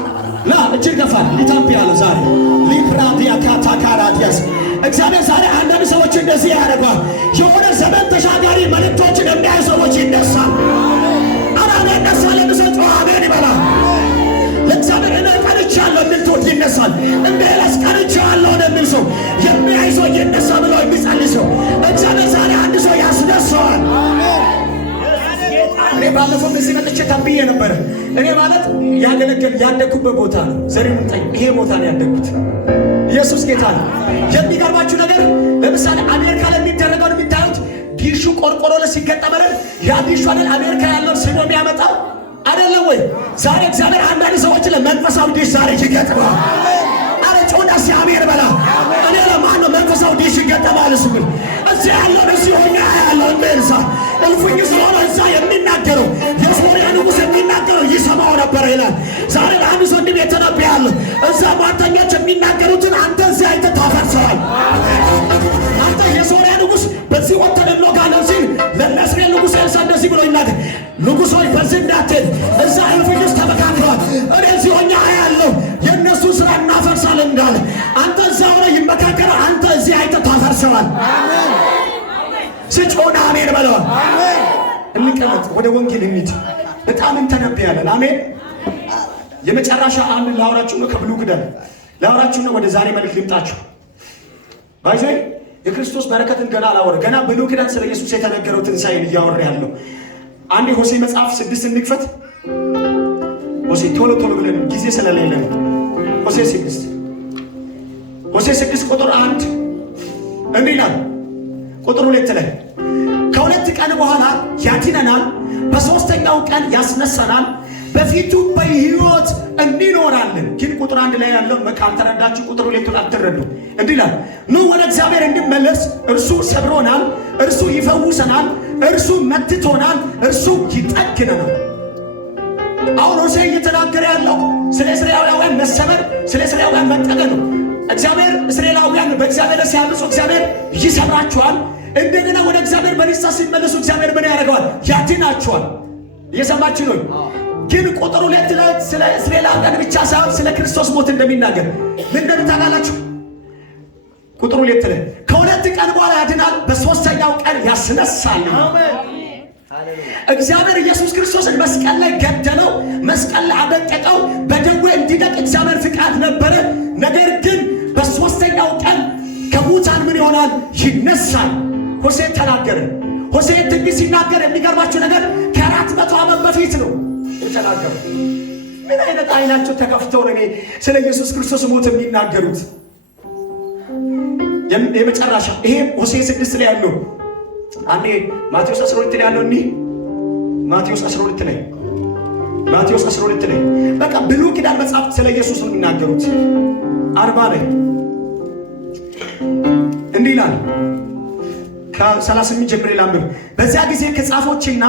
ላ እጅግ ገፋል ሊታምፕ ያለ ዛሬ ሊፕራዲያ ካታካራዲያስ እግዚአብሔር ዛሬ አንዳንድ ሰዎች እንደዚህ ያደርጋል። የሆነ ዘመን ተሻጋሪ መልእክቶችን የሚያዩ ሰዎች ይነሳል። አሜን ይነሳል። ለምሰጠው አሜን ይበላል። ለእግዚአብሔር እኔ ቀንቻለሁ የሚል ትውልድ ይነሳል። እንደ ኤልያስ ቀንቻለሁ የሚል ሰው የሚያይ ሰው ይነሳ ብሎ የሚጸልይ ሰው እግዚአብሔር ዛሬ አንድ ሰው ያስነሳዋል። እኔ ባለፈው እዚህ መጥቼ ተንብዬ ነበረ። እኔ ማለት ያደግኩበት ቦታ ነው። ዘሪሁን ጠኝ ይሄ ቦታ ነው ያደግኩት። ኢየሱስ ጌታ ነው። የሚገርማችሁ ነገር ለምሳሌ አሜሪካ ላይ የሚደረገው የሚታዩት ዲሹ ቆርቆሮ ላይ ሲገጠመልን ያ ዲሹ አይደል አሜሪካ ያለው ስሞ የሚያመጣው አይደለም ወይ? ዛሬ እግዚአብሔር አንዳንድ ሰዎች ለመንፈሳዊ ዲሽ ዛሬ ይገጥማል። አረ ጮና ሲአሜን በላ። እኔ ለማን ነው መንፈሳዊ ዲሽ ይገጥማል ስብል እዚህ ያለው እዚህ ሆኛ ያለው እንደዛ እልፍኝ ስለሆነ እዛ የሚናገረው የሶርያ ንጉሥ የሚናገረው ይሰማው ነበር ይላል። ዛሬ ለአንድ ሰው እንዲህ የተነብያለ እዛ ሟርተኞች የሚናገሩትን አንተ እዚህ አይተህ ታፈርሰዋል። አንተ የሶርያ ንጉሥ በዚህ ወጥተን እንወጋለን ሲል ለእስራኤል ንጉሥ ኤልሳዕ እንደዚህ ብሎ ይናገር፣ ንጉሥ ሆይ በዚህ እንዳትሄድ እዛ እልፍኝ ውስጥ ተመካክረዋል። እኔ እዚህ ሆኜ አያለሁ የእነሱን ስራ እናፈርሳለን እንዳለ አንተ እዛ ሆነ ይመካከረ አንተ እዚህ አይተህ ታፈርሰዋል። ስጮና አሜን በለዋል። እንቀመጥ፣ ወደ ወንጌል እንሂድ። በጣም እንተነብያለን። አሜን። የመጨረሻ አንድ ላውራችሁ ነው፣ ከብሉይ ኪዳን ላውራችሁ ነው። ወደ ዛሬ መልእክት ልምጣችሁ። ባይዘ የክርስቶስ በረከትን ገና አላወራ። ገና ብሉይ ኪዳን ስለ ኢየሱስ የተነገረው ትንሣኤን እያወራ ያለው። አንዴ ሆሴ መጽሐፍ 6 እንክፈት። ሆሴ ቶሎ ብለን ጊዜ ስለሌለን ሆሴ 6 ቁጥር 1 እንዲህ ይላል። ቁጥር 2 ላይ ከሁለት ቀን በኋላ ያድነናል፣ በሶስተኛው ቀን ያስነሳናል፣ በፊቱ በሕይወት እንኖራለን። ግን ቁጥር 1 ላይ ያለው ካልተረዳችሁ ቁጥር 2 አትረዱ። እንዲህ ይላል፣ ኑ ወደ እግዚአብሔር እንድመለስ፣ እርሱ ሰብሮናል፣ እርሱ ይፈውሰናል፣ እርሱ መትቶናል፣ እርሱ ይጠግነናል። አሁን ሆሴዕ እየተናገረ ያለው ስለ እስራኤላውያን መሰበር፣ ስለ እስራኤላውያን መጠገን ነው። እግዚአብሔር እስራኤላውያን በእግዚአብሔር ሲያምፁ እግዚአብሔር ይሰብራቸዋል። እንደገና ወደ እግዚአብሔር በንስሐ ሲመለሱ እግዚአብሔር ምን ያደርገዋል? ያድናቸዋል። እየሰማችሁ ነው። ግን ቁጥር 2 ላይ ስለ እስራኤላውያን ብቻ ሳይሆን ስለ ክርስቶስ ሞት እንደሚናገር ምን እንደምታውቃላችሁ? ቁጥር 2 ላይ ከሁለት ቀን በኋላ ያድናል፣ በሶስተኛው ቀን ያስነሳል። እግዚአብሔር ኢየሱስ ክርስቶስን መስቀል ላይ ገደለው፣ መስቀል ላይ አደቀቀው። በደዌ እንዲደቅ እግዚአብሔር ፍቃድ ነበረ። ነገር ግን በሶስተኛው ቀን ከሙታን ምን ይሆናል? ይነሳል። ሆሴዕ ተናገረ። ሆሴዕ ትንቢት ሲናገር የሚገርማችሁ ነገር ከ400 ዓመት በፊት ነው የተናገረው። ምን አይነት አይናቸው ተከፍተው ነው ስለ ኢየሱስ ክርስቶስ ሞት የሚናገሩት? የመጨረሻ ይሄ ሆሴዕ 6 ላይ ያለው አንዴ ማቴዎስ 12 ላይ ያለው ማቴዎስ 12 ላይ በቃ ብሉይ ኪዳን መጽሐፍት ስለ ኢየሱስ ነው የሚናገሩት። 40 ላይ እንዲህ ይላል። ከ38 ጀምሬ ላንብብ። በዚያ ጊዜ ከጻፎችና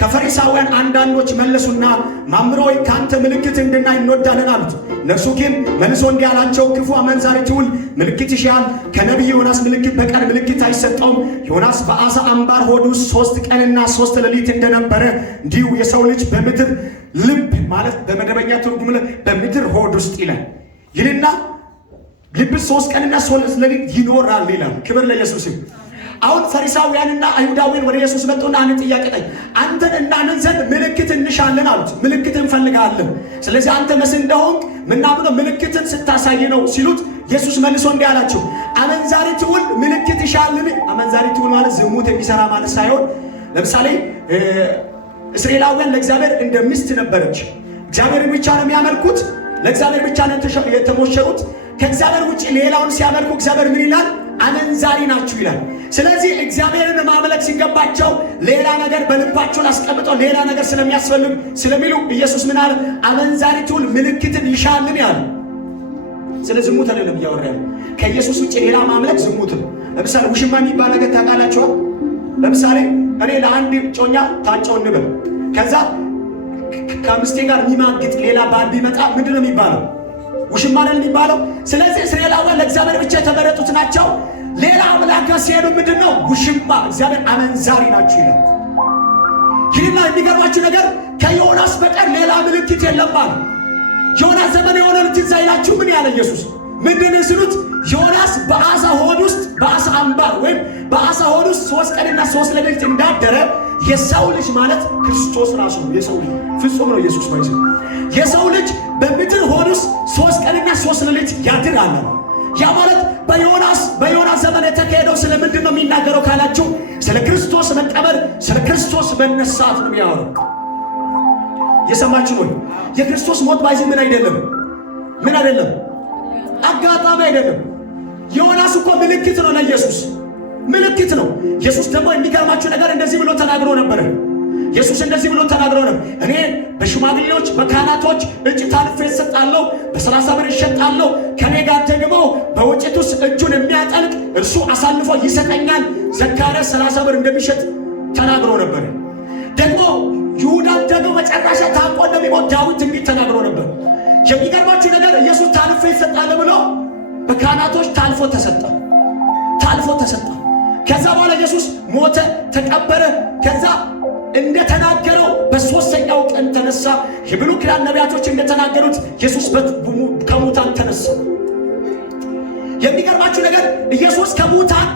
ከፈሪሳውያን አንዳንዶች መለሱና መምህር ሆይ ከአንተ ምልክት እንድናይ እንወዳለን አሉት። እነርሱ ግን መልሶ እንዲህ አላቸው፣ ክፉ አመንዛሪ ትውልድ ምልክት ይሻል፣ ከነቢይ ዮናስ ምልክት በቀር ምልክት አይሰጠውም። ዮናስ በአሳ አምባር ሆድ ውስጥ 3 ቀንና 3 ሌሊት እንደነበረ እንዲሁ የሰው ልጅ በምድር ልብ ማለት በመደበኛ ትርጉም በምድር ሆድ ውስጥ ይልና ልብ 3 ቀንና 3 ሌሊት ይኖራል ይላል። ክብር ለኢየሱስ ይሁን። አሁን ፈሪሳውያንና አይሁዳውያን ወደ ኢየሱስ መጡና አንድ ጥያቄ ጠየቁ። አንተን እናምን ዘንድ ምልክት እንሻለን አሉት። ምልክት እንፈልጋለን፣ ስለዚህ አንተ መሲህ እንደሆንክ ምናምነው ምልክትን ስታሳይ ነው ሲሉት፣ ኢየሱስ መልሶ እንዲህ አላቸው፣ አመንዛሪ ትውልድ ምልክት ይሻልን? አመንዛሪ ትውልድ ማለት ዝሙት የሚሰራ ማለት ሳይሆን፣ ለምሳሌ እስራኤላውያን ለእግዚአብሔር እንደ ሚስት ነበረች። እግዚአብሔርን ብቻ ነው የሚያመልኩት፣ ለእግዚአብሔር ብቻ ነው የተሞሸሩት። ከእግዚአብሔር ውጭ ሌላውን ሲያመልኩ እግዚአብሔር ምን ይላል? አመንዛሪ ናችሁ ይላል። ስለዚህ እግዚአብሔርን ማምለክ ሲገባቸው ሌላ ነገር በልባቸው አስቀምጠው ሌላ ነገር ስለሚያስፈልግ ስለሚሉ ኢየሱስ ምን አለ? አመንዛሪ ትውልድ ምልክትን ይሻልን ያለ። ስለ ዝሙት አይደለም እያወራ ያለው። ከኢየሱስ ውጭ ሌላ ማምለክ ዝሙት ነው። ለምሳሌ ውሽማ የሚባል ነገር ታውቃላችሁ? ለምሳሌ እኔ ለአንድ ጮኛ ታጨው እንበል፣ ከዛ ከምስቴ ጋር የሚማግጥ ሌላ ባል ቢመጣ ምንድን ነው የሚባለው? ውሽማ ነው የሚባለው። ስለዚህ እስራኤላውያን ለእግዚአብሔር ብቻ የተመረጡት ናቸው። ሌላ አምላክ ጋር ሲሄዱ ምንድነው? ውሽማ። እግዚአብሔር አመንዛሪ ናችሁ ይላል። ይህና የሚገርማችሁ ነገር ከዮናስ በቀር ሌላ ምልክት የለም አለ። ዮናስ ዘመን የሆነ ልትንሳ ይላችሁ ምን ያለ ኢየሱስ ምንድን ሲሉት፣ ዮናስ በአሳ ሆድ ውስጥ በአሳ አምባር ወይም በአሳ ሆድ ውስጥ 3 ቀንና 3 ሌሊት እንዳደረ የሰው ልጅ ማለት ክርስቶስ ራሱ ነው። የሰው ልጅ ፍጹም ነው ኢየሱስ ማለት ነው። የሰው ልጅ በምድር ሆድ ውስጥ 3 ቀንና 3 ሌሊት ያድራል። ያ ማለት በዮናስ ዘመን የተካሄደው ስለምንድን ነው የሚናገረው ካላችሁ፣ ስለ ክርስቶስ መቀበር፣ ስለ ክርስቶስ መነሳት ነው የሚያወራው። የሰማችሁ ነው። የክርስቶስ ሞት ባይዝ ምን አይደለም፣ አጋጣሚ አይደለም። ዮናስ እኮ ምልክት ነው ለኢየሱስ፣ ምልክት ነው። ኢየሱስ ደግሞ የሚገርማችሁ ነገር እንደዚህ ብሎ ተናግሮ ነበር። ኢየሱስ እንደዚህ ብሎ ተናግሮ ነው። እኔ በሽማግሌዎች በካህናቶች እጅ ታልፌ እሰጣለሁ፣ በ30 ብር እሸጣለሁ። ከኔ ጋር ደግሞ በወጭት ውስጥ እጁን የሚያጠልቅ እርሱ አሳልፎ ይሰጠኛል። ዘካርያስ 30 ብር እንደሚሸጥ ተናግሮ ነበር። ደግሞ ይሁዳ ደግሞ መጨረሻ ታንቆ እንደሚሞት ዳዊት ትንቢት ተናግሮ ነበር። የሚገርማችሁ ነገር ኢየሱስ ታልፎ ይሰጣል ብሎ በካህናቶች ታልፎ ተሰጠ። ከዛ በኋላ ኢየሱስ ሞተ፣ ተቀበረ። ከዛ እንደተናገረው በሶስተኛው ቀን ተነሳ። የብሉይ ኪዳን ነቢያቶች እንደተናገሩት ኢየሱስ ከሙታን ተነሳ። የሚገርማችሁ ነገር ኢየሱስ ከሙታን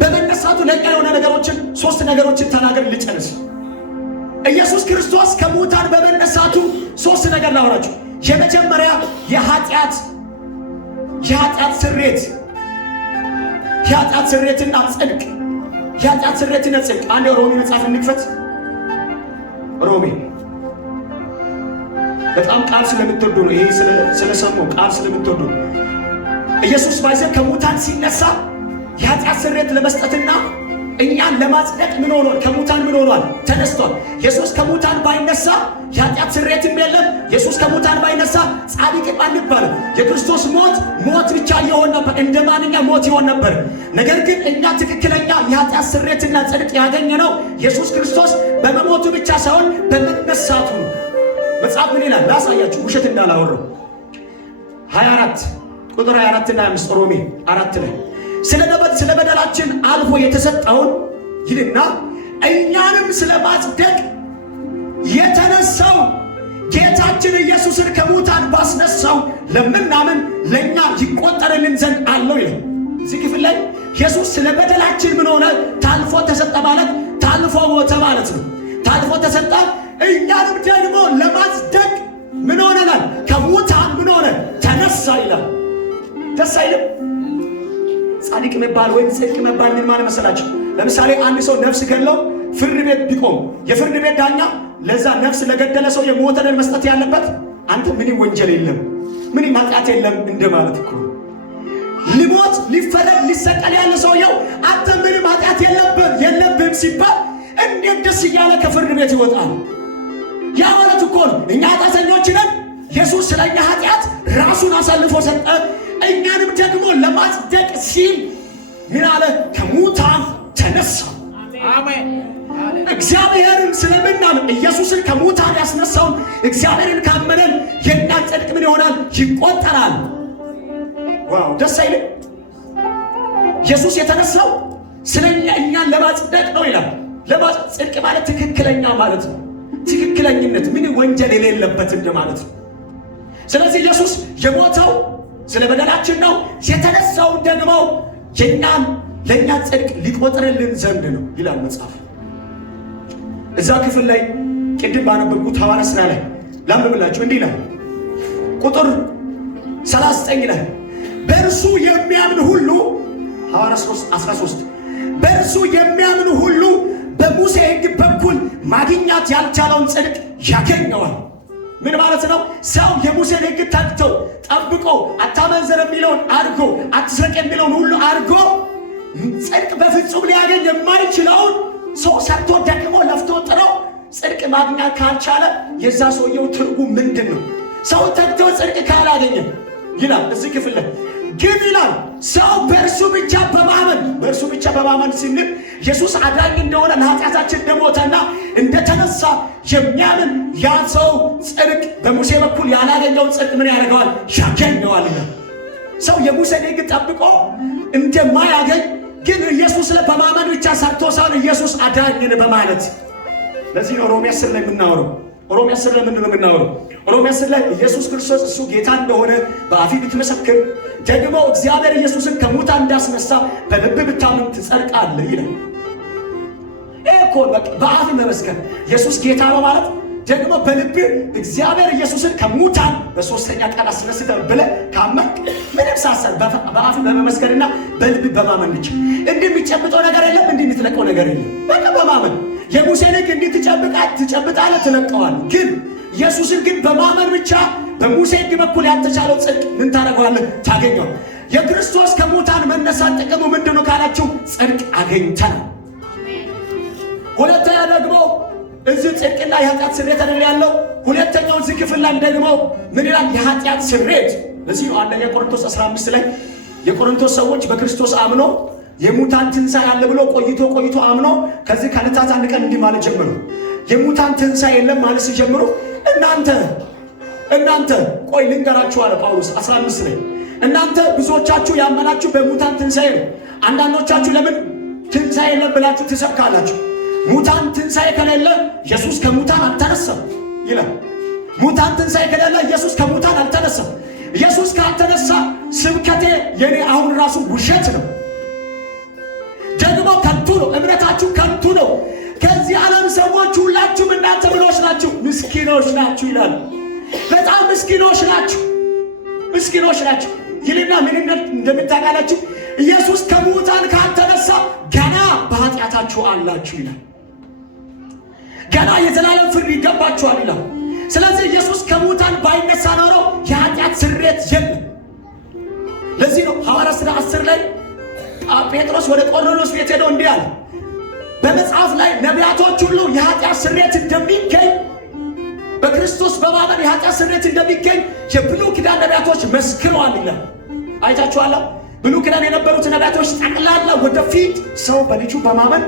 በመነሳቱ ለኛ የሆነ ነገሮችን 3 ነገሮችን ተናገር ልጨርስ። ኢየሱስ ክርስቶስ ከሙታን በመነሳቱ 3 ነገር ላወራችሁ። የመጀመሪያ የኃጢአት ስሬት፣ የኃጢአት ስሬትና ጽድቅ። የኃጢአት ስሬትና ጽድቅ። አንድ ሮሜ መጽሐፍ እንክፈት። ሮሜ በጣም ቃል ስለምትወዱ ነው። ይሄ ስለሰሙ ቃል ስለምትወዱ ነው። ኢየሱስ ባይዘን ከሙታን ሲነሳ የኃጢአት ስሬት ለመስጠትና እኛን ለማጽደቅ ምን ሆኗል? ከሙታን ምን ሆኗል? ተነስቷል። ኢየሱስ ከሙታን ባይነሳ የኃጢአት ስሬትም የለም። ኢየሱስ ከሙታን ባይነሳ ጻድቅም አንባልም። የክርስቶስ ሞት ብቻ ይሆን ነበር፣ እንደ ማንኛውም ሞት ይሆን ነበር። ነገር ግን እኛ ትክክለኛ የኃጢአት ስሬትና ጽድቅ ያገኘነው ኢየሱስ ክርስቶስ በመሞቱ ብቻ ሳይሆን በመነሳቱ ነው። መጽሐፍ ምን ይላል? ላሳያችሁ ውሸት እንዳላወራው 24 ቁጥር 24 እና 5 ሮሜ 4 ላይ ስለ በደላችን አልፎ የተሰጠውን ይልና እኛንም ስለ ማጽደቅ የተነሳው ጌታችን ኢየሱስን ከሙታን ባስነሳው ለምናምን ለእኛ ይቆጠርልን ዘንድ አለው ይላል። እዚህ ክፍል ላይ ኢየሱስ ስለ በደላችን ምን ሆነ? ታልፎ ተሰጠ ማለት ታልፎ ሞተ ማለት ነው። ታልፎ ተሰጠ። እኛንም ደግሞ ለማጽደቅ ምን ሆነናል? ከሙታን ምን ሆነ? ተነሳ ይላል። ደስ አይልም? ጻድቅ መባል ወይም ጽድቅ መባል ምን ማለት መሰላችሁ? ለምሳሌ አንድ ሰው ነፍስ ገለው ፍርድ ቤት ቢቆም የፍርድ ቤት ዳኛ ለዛ ነፍስ ለገደለ ሰው የሞት ዕዳ መስጠት ያለበት አንተ ምንም ወንጀል የለም ምንም ኃጢአት የለም እንደማለት እኮ። ሊሞት ሊፈረድ ሊሰቀል ያለ ሰውየው አንተ ምንም ኃጢአት የለብህም ሲባል እንዴት ደስ እያለ ከፍርድ ቤት ይወጣል? ያ ማለት እኮ ነው እኛ ኃጢአተኞች ነን። ኢየሱስ ስለኛ ኃጢአት ራሱን አሳልፎ ሰጠ። እኛንም ደግሞ ለማጽደቅ ሲል ምን አለ? ከሙታን ተነሳ። አሜን። እግዚአብሔርን ስለምናምን ኢየሱስን ከሙታን ያስነሳውን እግዚአብሔርን ካመነን የኛ ጽድቅ ምን ይሆናል? ይቆጠራል። ዋው ደስ አይልም? ኢየሱስ የተነሳው ስለኛ እኛን ለማጽደቅ ነው ይላል። ጽድቅ ማለት ትክክለኛ ማለት ነው። ትክክለኝነት ምን ወንጀል የሌለበት እንደማለት ነው። ስለዚህ ኢየሱስ የሞተው ስለ በደላችን ነው። የተነሳው ደግሞ ለእኛ ጽድቅ ሊቆጥርልን ዘንድ ነው ይላል መጽሐፍ። እዛ ክፍል ላይ ቅድም ባነበብኩት ሐዋርያት ሥራ ላይ ላንብብላችሁ። እንዲህ ይላል ቁጥር 39 ላይ በእርሱ የሚያምን ሁሉ ሐዋርያት 13 በእርሱ የሚያምን ሁሉ በሙሴ ሕግ በኩል ማግኘት ያልቻለውን ጽድቅ ያገኘዋል። ምን ማለት ነው? ሰው የሙሴን ሕግ ጠብቆ አታመንዝር የሚለውን አድርጎ አትስረቅ የሚለውን ሁሉ አድርጎ ጽድቅ በፍጹም ሊያገኝ የማይችለውን ሰው ሰርቶ ደክሞ ለፍቶ ጥሮ ጽድቅ ማግኘት ካልቻለ የዛ ሰውየው ትርጉም ምንድን ነው? ሰው ተግቶ ጽድቅ ካላገኘ ይላል እዚህ ክፍል ላይ ግን ይላል ሰው በእርሱ ብቻ በማመን ሲንል ኢየሱስ አዳኝ እንደሆነ ለኃጢአታችን እንደሞተና እንደተነሳ የሚያምን ያ ሰው ጽድቅ በሙሴ በኩል ያላገኘውን ጽድቅ ምን ያደርገዋል? ያገኘዋል ይላል። ሰው የሙሴን ሕግ ጠብቆ እንደማያገኝ ግን ኢየሱስ በማመን ብቻ ሰርቶ ሳይሆን ኢየሱስ አዳኝን በማለት ለዚህ ነው ሮሜ 10 ላይ የምናወራው። ሮሜ 10 ላይ ምንድን ነው የምናወራው? ሮሜ 10 ላይ ኢየሱስ ክርስቶስ እሱ ጌታ እንደሆነ በአፍህ ብትመሰክር ደግሞ እግዚአብሔር ኢየሱስን ከሙታን እንዳስነሳ በልብ ብታምን ትጸድቃለህ ይላል። ይሄ እኮ በአፍህ መመስከር ኢየሱስ ጌታ ነው ማለት ደግሞ በልብ እግዚአብሔር ኢየሱስን ከሙታን በሶስተኛ ቀን አስነስተ ብለህ ካመንክ ምንም ሳሰር በአፍህ በመመስከርና በልብ በማመን ብቻ እንዲህ የሚጨብጠው ነገር የለም፣ እንዲህ የምትለቀው ነገር የለም። በቃ በማመን የሙሴን ሕግ እንዲህ ትጨብጣለህ፣ ትለቀዋለህ። ግን ኢየሱስን ግን በማመን ብቻ በሙሴ ሕግ በኩል ያልተቻለው ጽድቅ ምን ታደርገዋለህ? ታገኘዋል። የክርስቶስ ከሙታን መነሳት ጥቅሙ ምንድን ነው ካላችሁ ጽድቅ አገኝተናል። ሁለተኛ ደግሞ እዚህ ጽድቅና የኃጢአት ስርየት አይደል ያለው? ሁለተኛው እዚህ ክፍል ላይ ደግሞ ምን ይላል? የኃጢአት ስርየት። ለዚህ ነው አንደኛ ቆሮንቶስ 15 ላይ የቆሮንቶስ ሰዎች በክርስቶስ አምኖ የሙታን ትንሣኤ አለ ብሎ ቆይቶ አምኖ ከዚህ ከዕለታት አንድ ቀን እንዲህ ማለት ጀመሩ። የሙታን ትንሣኤ የለም ማለት ሲጀምሩ እናንተ ቆይ ልንገራችሁ አለ ጳውሎስ 15 ላይ እናንተ ብዙዎቻችሁ ያመናችሁ በሙታን ትንሣኤ ነው። አንዳንዶቻችሁ ለምን ትንሣኤ የለም ብላችሁ ትሰብካላችሁ? ሙታን ትንሣኤ ከሌለ ኢየሱስ ከሙታን አልተነሳም ይላል። ሙታን ትንሣኤ ከሌለ ኢየሱስ ከሙታን አልተነሳም። ኢየሱስ ካልተነሳ ስብከቴ የኔ አሁን ራሱ ውሸት ነው፣ ደግሞ ከንቱ ነው፣ እምነታችሁ ከንቱ ነው። ከዚህ ዓለም ሰዎች ሁላችሁም እናንተ ምኖች ናችሁ? ምስኪኖች ናችሁ ይላል። በጣም ምስኪኖች ናችሁ ይልና ምን እንደምታውቃላችሁ? ኢየሱስ ከሙታን ካልተነሳ ገና በኃጢአታችሁ አላችሁ ይላል። ገና የዘላለም ፍርድ ይገባችኋል ይላል። ስለዚህ ኢየሱስ ከሙታን ባይነሳ ኖሮ የኃጢአት ስርየት የለም። ለዚህ ነው ሐዋርያት ሥራ 10 ላይ ጴጥሮስ ወደ ቆርኔሌዎስ ቤት ሄዶ እንዲህ አለ፣ በመጽሐፍ ላይ ነቢያቶች ሁሉ የኃጢአት ስርየት እንደሚገኝ በክርስቶስ በማመን የኃጢአት ስርየት እንደሚገኝ የብሉይ ኪዳን ነቢያቶች መስክረዋል ይላል። አይታችኋል? ብሉይ ኪዳን የነበሩት ነቢያቶች ጠቅላላ ወደፊት ሰው በልጁ በማመን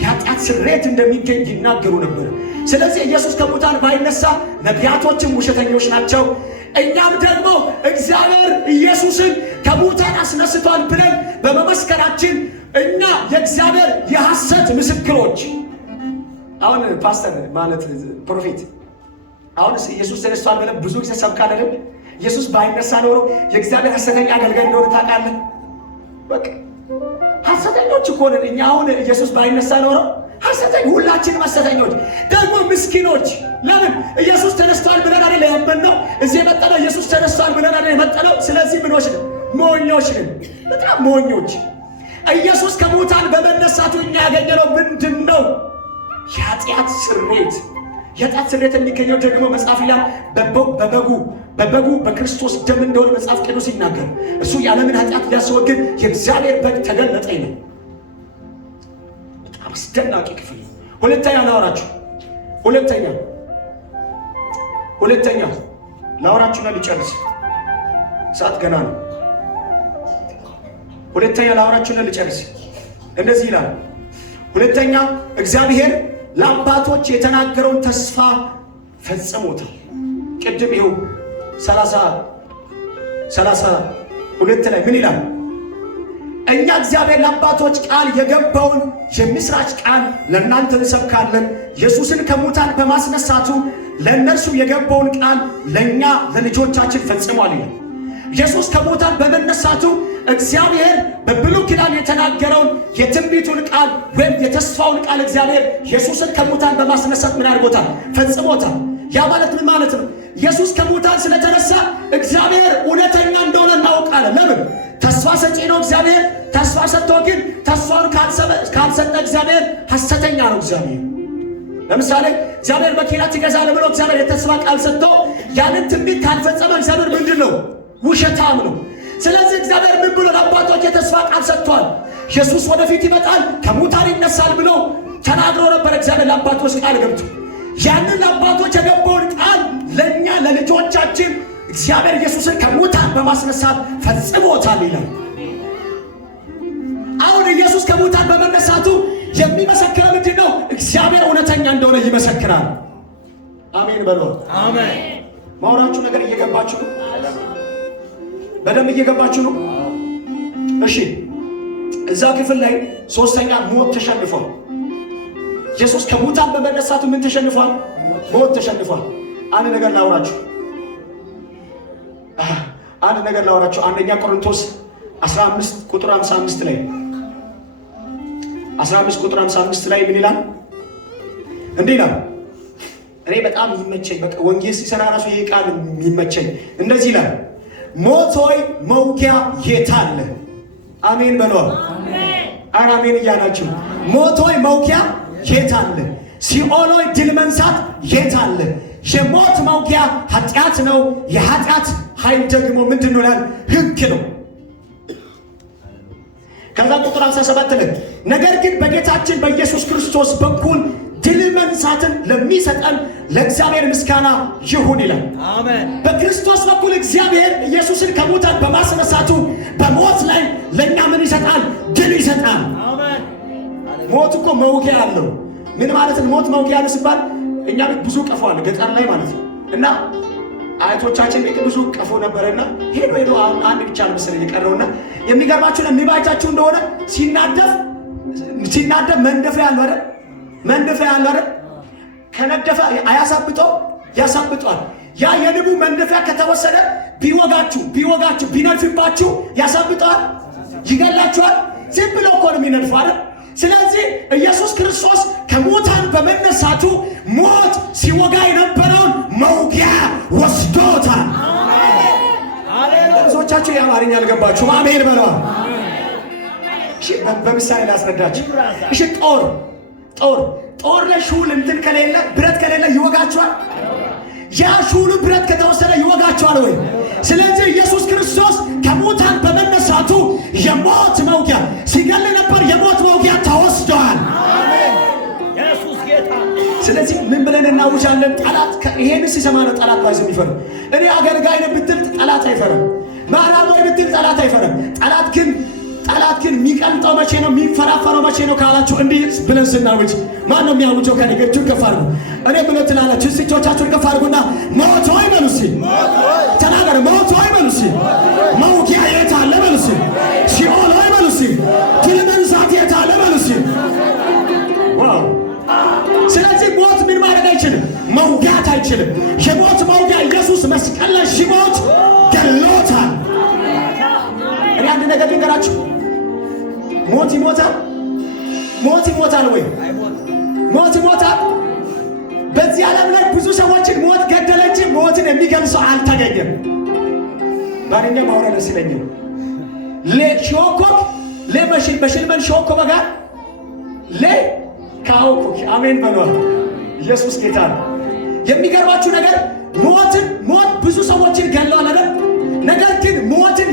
የኃጢአት ስርየት እንደሚገኝ ይናገሩ ነበር። ስለዚህ ኢየሱስ ከሙታን ባይነሳ ነቢያቶችም ውሸተኞች ናቸው። እኛም ደግሞ እግዚአብሔር ኢየሱስን ከሙታን አስነስቷል ብለን በመመስከራችን እኛ የእግዚአብሔር የሐሰት ምስክሮች። አሁን ፓስተር ማለት ፕሮፌት አሁን ኢየሱስ ተነስቷል ብለን ብዙ ጊዜ ሰብካን አይደል? ኢየሱስ ባይነሳ ኖሮ የእግዚአብሔር ሐሰተኛ አገልጋይ እንደሆነ ታውቃለህ። በቃ ሐሰተኞች እኮ ነን እኛ። አሁን ኢየሱስ ባይነሳ ኖሮ ሁላችንም ሐሰተኞች ደግሞ ምስኪኖች። ለምን? ኢየሱስ ተነስቷል ብለን አይደል ያመንነው? እዚህ የመጣነው ኢየሱስ ተነስቷል ብለን አይደል የመጣነው? ስለዚህ ምኖች ነን? ሞኞች ነን፣ በጣም ሞኞች። ኢየሱስ ከሙታን በመነሳቱ እኛ ያገኘነው ምንድን ነው? የኃጢአት ስርየት። የኃጢአት ስርየት የሚገኘው ደግሞ መጽሐፍ ይላል በበጉ በክርስቶስ ደም እንደሆነ መጽሐፍ ቅዱስ ይናገር። እሱ የዓለምን ኃጢአት ሊያስወግድ የእግዚአብሔር በግ ተገለጠ ነው። በጣም አስደናቂ ክፍል። ሁለተኛ ላወራችሁና ልጨርስ፣ ሰዓት ገና ነው። ሁለተኛ ላወራችሁና ልጨርስ። እንደዚህ ይላል። ሁለተኛ እግዚአብሔር ለአባቶች የተናገረውን ተስፋ ፈጽሞታል። ቅድም ይኸው 32 ላይ ምን ይላል? እኛ እግዚአብሔር ለአባቶች ቃል የገባውን የምስራች ቃል ለእናንተ እንሰብካለን። ኢየሱስን ከሙታን በማስነሳቱ ለእነርሱ የገባውን ቃል ለእኛ ለልጆቻችን ፈጽሟል ይላል። ኢየሱስ ከሙታን በመነሳቱ እግዚአብሔር በብሉይ ኪዳን የተናገረውን የትንቢቱን ቃል ወይም የተስፋውን ቃል እግዚአብሔር ኢየሱስን ከሙታን በማስነሳት ምን አድርጎታል? ፈጽሞታል። ያ ማለት ምን ማለት ነው? ኢየሱስ ከሙታን ስለተነሳ እግዚአብሔር እውነተኛ እንደሆነ እናውቃለን። ለምን? ተስፋ ሰጪ ነው እግዚአብሔር። ተስፋ ሰጥቶ ግን ተስፋውን ካልሰጠ እግዚአብሔር ሐሰተኛ ነው እግዚአብሔር። ለምሳሌ እግዚአብሔር መኪና ትገዛለህ ብሎ እግዚአብሔር የተስፋ ቃል ሰጥቶ ያንን ትንቢት ካልፈጸመ እግዚአብሔር ምንድን ነው? ውሸታም ነው። ስለዚህ እግዚአብሔር ምን ብሎ ለአባቶች የተስፋ ቃል ሰጥቷል? ኢየሱስ ወደፊት ይመጣል፣ ከሙታን ይነሳል ብሎ ተናግሮ ነበር እግዚአብሔር ለአባቶች ቃል ገብቶ። ያንን ለአባቶች የገባውን ቃል ለእኛ ለልጆቻችን እግዚአብሔር ኢየሱስን ከሙታን በማስነሳት ፈጽሞታል ይላል። አሁን ኢየሱስ ከሙታን በመነሳቱ የሚመሰክረው ምንድን ነው? እግዚአብሔር እውነተኛ እንደሆነ ይመሰክራል። አሜን በሎ። አሜን። ማውራችሁ ነገር እየገባችሁ ነው? በደንብ እየገባችሁ ነው? እሺ፣ እዛ ክፍል ላይ ሶስተኛ ሞት ተሸንፏል። ኢየሱስ ከሙታን በመነሳቱ ምን ተሸንፏል? ሞት ተሸንፏል። አንድ ነገር ላውራችሁ። አንደኛ ቆሮንቶስ 15 ቁጥር 55 ላይ 15 ቁጥር 55 ላይ ምን ይላል? እንዲህ ይላል። እኔ በጣም ይመቸኝ፣ በቃ ወንጌል ሲሰራ ራሱ ይሄ ቃል ይመቸኝ። እንደዚህ ይላል፣ ሞት ሆይ መውጊያ የት አለ? አሜን በሉ። ኧረ አሜን እያላችሁ። ሞት ሆይ መውጊያ የት አለ? ሲኦል ሆይ ድል መንሳት የት አለ? የሞት መውጊያ ኃጢአት ነው፣ የኃጢአት ኃይል ደግሞ ምንድን ነው ይላል? ሕግ ነው። ከዛ ቁጥር 57 ላይ ነገር ግን በጌታችን በኢየሱስ ክርስቶስ በኩል ድል መንሳትን ለሚሰጠን ለእግዚአብሔር ምስጋና ይሁን ይላል። አሜን። በክርስቶስ በኩል እግዚአብሔር ኢየሱስን ከሙታን በማስነሳቱ በሞት ላይ ለእኛ ምን ይሰጣል? ድል ይሰጣል። አሜን። ሞት እኮ መውጊያ አለው። ምን ማለት ነው? ሞት መውጊያ ነው ሲባል እኛ ቤት ብዙ ቀፎ አለ፣ ገጠር ላይ ማለት ነው። እና አያቶቻችን ቤት ብዙ ቀፎ ነበረና ሄዶ አንድ ብቻ ነው መሰለኝ የቀረውና የሚገርማችሁ ንባይታችሁ እንደሆነ ሲናደፍ መንደፊያ ያለው አይደል? መንደፊያ ያለው አይደል? ከነደፈ ያሳብጧል። ያ የንቡ መንደፊያ ከተወሰደ ቢወጋችሁ ቢነድፍባችሁ ያሳብጧል፣ ይገላችኋል። ዝም ብሎ እኮ ነው የሚነድፈው አይደል? ስለዚህ ኢየሱስ ክርስቶስ ከሙታን በመነሳቱ ሞት ሲወጋ የነበረውን መውጊያ ወስዶታል። ብዙዎቻችሁ የአማርኛ አልገባችሁም። አሜን በለዋል። እሺ በምሳሌ ላስረዳችሁ። እሺ ጦር ላይ ሹል እንትን ከሌለ ብረት ከሌለ ይወጋችኋል። ያ ሹሉ ብረት ከተወሰደ ይወጋችኋል ወይ? ስለዚህ ኢየሱስ ክርስቶስ ከሙታን በመነሳቱ የሞት መውጊያ ሲገል ነበር፣ የሞት መውጊያ ተወስዷል። ኢየሱስ ጌታ። ስለዚህ ምን ብለን እናውጃለን? ጠላት ይሄን ሲሰማ ነው ጠላት ባይዘ የሚፈራ። እኔ አገልጋይ ነኝ ብትል ጠላት አይፈራም። ማራማይ ብትል ጠላት አይፈራም። ጠላት ግን የሚቀልጠው መቼ ነው? የሚፈራፈረው መቼ ነው ካላችሁ እንዲህ ብለን ስናውጅ ማን ነው የሚያውጀው? ከነገችሁ ከፍ አድርጉ። እኔ ብለን ትላላችሁ። እጆቻችሁን ከፍ አድርጉና ሞት ሆይ በሉ እስኪ ተናገሩ። ሞት ሆይ በሉ እስኪ መውጊያ የት አለ በሉ እስኪ። ሲኦል ሆይ በሉ እስኪ ድል መንሳት የት አለ በሉ እስኪ። ዋው! ስለዚህ ሞት ምን ማድረግ አይችልም? መውጋት አይችልም። የሞት መውጊያ ኢየሱስ መስቀል ላይ ሲሞት ገሎታል። እኔ አንድ ነገር ልንገራችሁ። ሞት ይሞታል ወይ? ሞት ይሞታል። በዚህ ዓለም ላይ ብዙ ሰዎችን ሞት ገደለ እንጂ ሞትን የሚገል ሰው አልተገኘም። ባንኛ ማውራ ደስ ይለኛል። ለሾኮክ በሽልመን ሾኮ በጋ ካውኩ አሜን በሏል። ኢየሱስ ጌታ ነው። የሚገርማችሁ ነገር ሞት ብዙ ሰዎችን ገለዋል አይደል? ነገር ግን ሞትን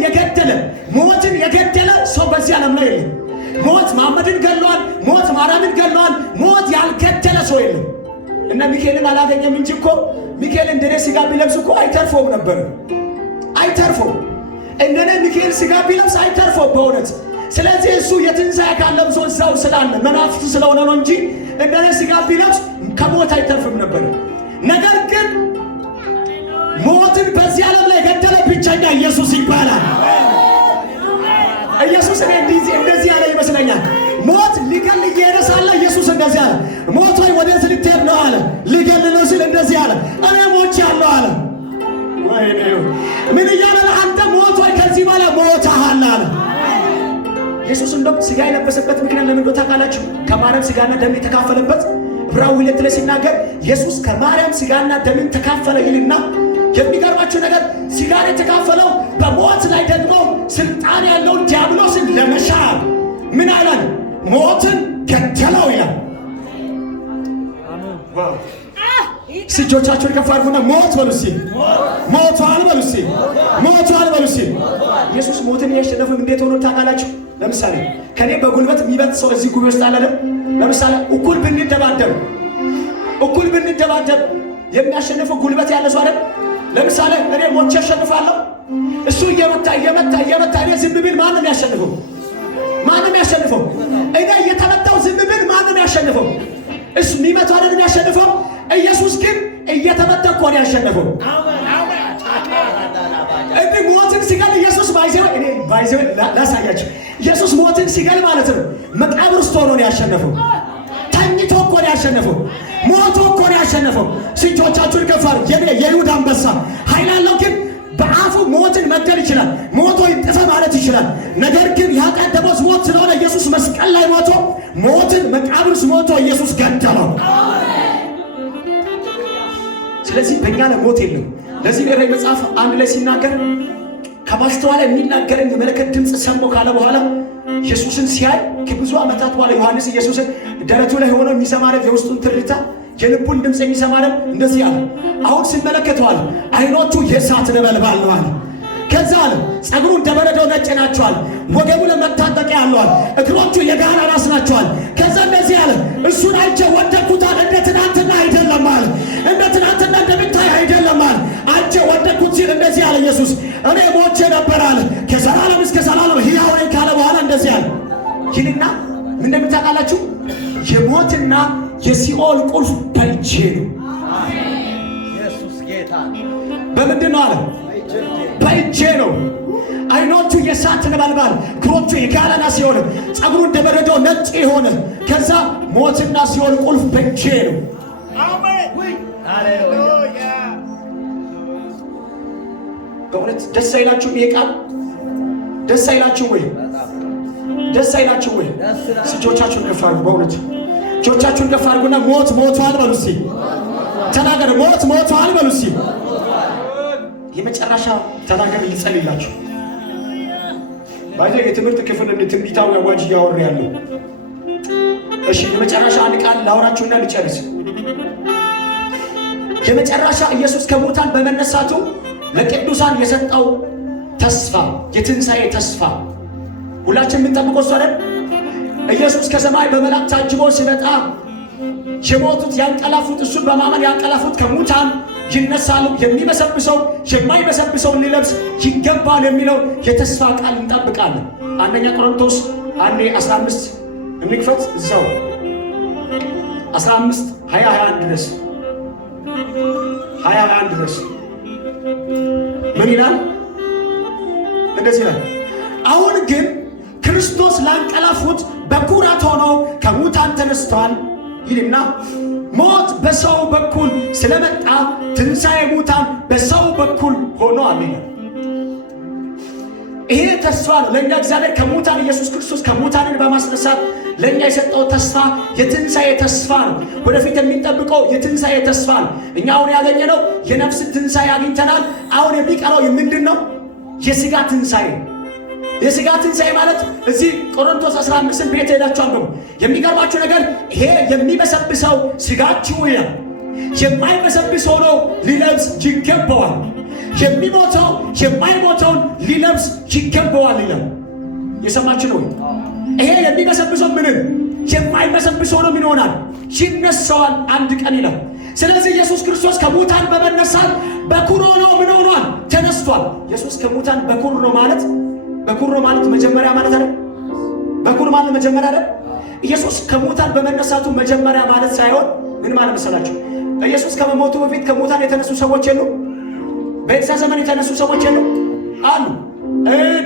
የገደለ ሰው በዚህ ዓለም ላይ የለም። ሞት መሐመድን ገለዋል። ሞት ማርያምን ገለዋል። ሞት ያልገደለ ሰው የለም። እና ሚካኤልን አላገኘም እንጂ እኮ ሚካኤል እንደኔ ስጋ ቢለብስ እኮ አይተርፎም ነበር። አይተርፎም። እንደኔ ሚካኤል ስጋ ቢለብስ አይተርፎም በእውነት። ስለዚህ እሱ የትንሣኤ አካል ለብሶ እዛው ስላለ መናፍስት ስለሆነ ነው እንጂ እንደኔ ስጋ ቢለብስ ከሞት አይተርፍም ነበር። ነገር ግን ሞትን በዚህ ዓለም ላይ ገደለ ብቸኛ ኢየሱስ ይባላል። ኢየሱስ እንደዚህ ያለ ይመስለኛል። ሞት ሊገል እየሄደ ሳለ ኢየሱስ እንደዚህ አለ። ሞት ሆይ ወዴት ልትሄድ ነው አለ። ሊገል ነው ሲል እንደዚህ አለ፣ እኔ ሞቻለሁ አለ። ወይኔ ምን እያለ አንተ ሞት ሆይ ከዚህ በኋላ ሞተሃል አለ። ኢየሱስ እንደውም ስጋ የለበሰበት ምክንያት ለምን እንደሆነ ታውቃላችሁ? ከማርያም ስጋና ደም የተካፈለበት ዕብራውያን 2 ላይ ሲናገር ኢየሱስ ከማርያም ስጋና ደምን ተካፈለ ይልና የሚገርማችሁ ነገር ስጋን የተካፈለው በሞት ላይ ደግሞ ስልጣን ያለውን ዲያብሎስን ለመሻር ምን አለን? ሞትን ገደለው ይላል። እጆቻችሁን ከፍ አድርጉና ሞት በሉ እስኪ። ሞቷል በሉ እስኪ። ሞቷል በሉ እስኪ። ኢየሱስ ሞትን ያሸነፈው እንዴት ሆኖ ታውቃላችሁ? ለምሳሌ ከኔ በጉልበት የሚበልጥ ሰው እዚህ ጉባኤ ውስጥ አለ። ለምሳሌ እኩል ብንደባደብ የሚያሸንፈው ጉልበት ያለ ሰው አይደል? ለምሳሌ እኔ ሞቼ አሸንፋለሁ። እሱ እየመታ እኔ ዝም ብል ማንም ያሸንፈው? እኔ እየተመታው ዝም ብል ማንም ያሸንፈው? እሱ የሚመታው አይደለም ያሸንፈው። ኢየሱስ ግን እየተመታ እኮ ነው ያሸነፈው። እንዲህ ሞትን ሲገል ኢየሱስ ባይዘው ላሳያችሁ። ኢየሱስ ሞትን ሲገል ማለት ነው መቃብር ውስጥ ሆኖ ነው ያሸነፈው። ተኝቶ እኮ ነው ያሸነፈው። ሞቶ እኮ ነው ያሸነፈው። እጆቻችሁን ከፍ አድርጉ። የይሁዳ አንበሳ ኃይል አለው፣ ግን በአፉ ሞትን መግደል ይችላል። ሞቶ ይጥፋ ማለት ይችላል። ነገር ግን ያቀደመው ሞት ስለሆነ ኢየሱስ መስቀል ላይ ሞቶ ሞትን መቃብር ውስጥ ሞቶ ኢየሱስ ገደለው። ስለዚህ በእኛ ላይ ሞት የለም። ለዚህ በራእይ መጽሐፍ አንድ ላይ ሲናገር ከማስተዋል የሚናገረኝ የመለከት ድምፅ ሰማሁ ካለ በኋላ ኢየሱስን ሲያይ ከብዙ ዓመታት በኋላ ዮሐንስ ኢየሱስን ደረቱ ላይ ሆኖ የሚሰማረት የውስጡን ትርታ የልቡን ድምፅ የሚሰማረት እንደዚህ አለ። አሁን ሲመለከተዋል አይኖቹ የእሳት ነበልባል ነው አለ። ከዛ አለ ጸጉሩ እንደ በረዶ ነጭ ናቸዋል፣ ወገቡ ለመታጠቂያ ያለዋል፣ እግሮቹ የጋላ ራስ ናቸዋል። ከዛ እንደዚህ አለ እሱን አይቼ ወደድኩታል፣ እንደ ትናንትና አይደለም አለ፣ እንደ ትናንትና እንደምታይ አይደለም አለ። አይቼ ወደድኩት ሲል እንደዚህ አለ ኢየሱስ እኔ ሞቼ ነበር አለ፣ ከዘላለም እስከ ዘላለም ሕያው ነኝ ካለ በኋላ እንደዚህ አለ ይልና ምን እንደምታውቃላችሁ የሞትና የሲኦል ቁልፍ በእጄ ነው። ኢየሱስ ጌታ በምንድን ነው አለ? በእጄ ነው። አይኖቹ የእሳት ነበልባል፣ እግሮቹ የጋለ ናስ የሆነ ጸጉሩ እንደ በረዶ ነጭ የሆነ ከዛ ሞትና ሲኦል ቁልፍ በእጄ ነው። በእውነት ደስ አይላችሁም? ይሄ ቃል ደስ አይላችሁም ወይ? ደስ አይላችሁ ወይ? እጆቻችሁን ከፍ አድርጉ። በእውነት እጆቻችሁን ከፍ አድርጉና ሞት ሞቷል በሉ እስኪ። ተናገር ሞት ሞቷል በሉ እስኪ። የመጨረሻ ተናገር ልጸልይላችሁ። ባይዘ የትምህርት ክፍል እንደ ትንቢታዊ አዋጅ እያወራ ያለው። እሺ የመጨረሻ አንድ ቃል ላውራችሁና ልጨርስ። የመጨረሻ ኢየሱስ ከሙታን በመነሳቱ ለቅዱሳን የሰጠው ተስፋ የትንሣኤ ተስፋ ሁላችን የምንጠብቀው እሱ አይደል? ኢየሱስ ከሰማይ በመላእክት ታጅቦ ሲመጣ የሞቱት ያንቀላፉት እሱን በማመን ያንቀላፉት ከሙታን ይነሳሉ፣ የሚበሰብሰው የማይበሰብሰውን ሊለብስ ይገባል የሚለው የተስፋ ቃል እንጠብቃለን። አንደኛ ቆሮንቶስ 1:15 እንክፈት። እዛው 15 20 ድረስ 21 ድረስ ምን ይላል? እንደዚህ ይላል አሁን ግን ክርስቶስ ላንቀላፉት በኩራት ሆኖ ከሙታን ተነስቷል ይልና ሞት በሰው በኩል ስለመጣ ትንሣኤ ሙታን በሰው በኩል ሆኗል ይላል። ይሄ ተስፋ ነው ለእኛ እግዚአብሔር ከሙታን ኢየሱስ ክርስቶስ ከሙታንን በማስነሳት ለእኛ የሰጠው ተስፋ የትንሣኤ ተስፋ ነው። ወደፊት የሚጠብቀው የትንሣኤ ተስፋ ነው። እኛ አሁን ያገኘነው የነፍስ ትንሣኤ አግኝተናል። አሁን የሚቀረው ምንድን ነው? የሥጋ ትንሣኤ። የሥጋ ትንሣኤ ማለት እዚህ ቆሮንቶስ 15 ቤት ሄዳችሁ አንብቡ። የሚገርማችሁ ነገር ይሄ የሚበሰብሰው ሥጋችሁ ይላል የማይበሰብስ ሆኖ ሊለብስ ይገባዋል። የሚሞተው የማይሞተውን ሊለብስ ይገባዋል ይላል። የሰማችሁ ነው? ይሄ የሚበሰብሰው ምንም የማይበሰብሰው ነው ምን ይሆናል? ይነሳዋል አንድ ቀን ይላል። ስለዚህ ኢየሱስ ክርስቶስ ከሙታን በመነሳት በኩር ሆኖ ምን ሆኗል? ተነስቷል። ኢየሱስ ከሙታን በኩር ነው ማለት በኩር ነው ማለት መጀመሪያ ማለት አይደል? በኩር ማለት መጀመሪያ አይደል? ኢየሱስ ከሙታን በመነሳቱ መጀመሪያ ማለት ሳይሆን ምን ማለት መሰላችሁ? ኢየሱስ ከመሞቱ በፊት ከሙታን የተነሱ ሰዎች የሉ? በኤልሳ ዘመን የተነሱ ሰዎች የሉ? አሉ።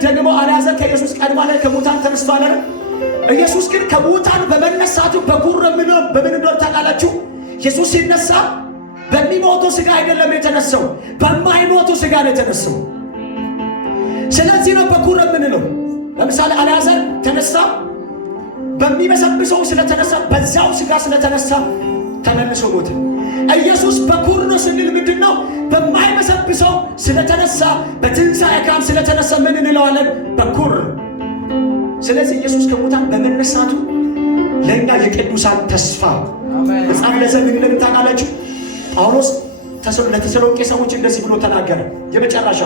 ደግሞ አልዓዛር ከኢየሱስ ቀድሞ ላይ ከሙታን ተነስቷል አይደል? ኢየሱስ ግን ከሙታን በመነሳቱ በኩር ነው። በምን እንደሆነ ታውቃላችሁ? ኢየሱስ ሲነሳ በሚሞተው ሥጋ አይደለም የተነሳው፣ በማይሞተው ሥጋ ነው የተነሳው። ስለዚህ ነው በኩር የምንለው። ለምሳሌ አልዓዛር ተነሳ፣ በሚበሰብሰው ስለተነሳ በዛው ሥጋ ስለተነሳ ተመልሶ ሞተ። ኢየሱስ በኩር ነው ስንል ምንድነው? በማይበሰብሰው ስለተነሳ በትንሣኤ አካል ስለተነሳ ምን እንለዋለን? በኩር። ስለዚህ ኢየሱስ ከሙታን በመነሳቱ ለእኛ የቅዱሳን ተስፋ መጽሐፍ ለዘምን እንደምን ታውቃላችሁ? ጳውሎስ ለተሰሎንቄ ሰዎች እንደዚህ ብሎ ተናገረ። የመጨረሻ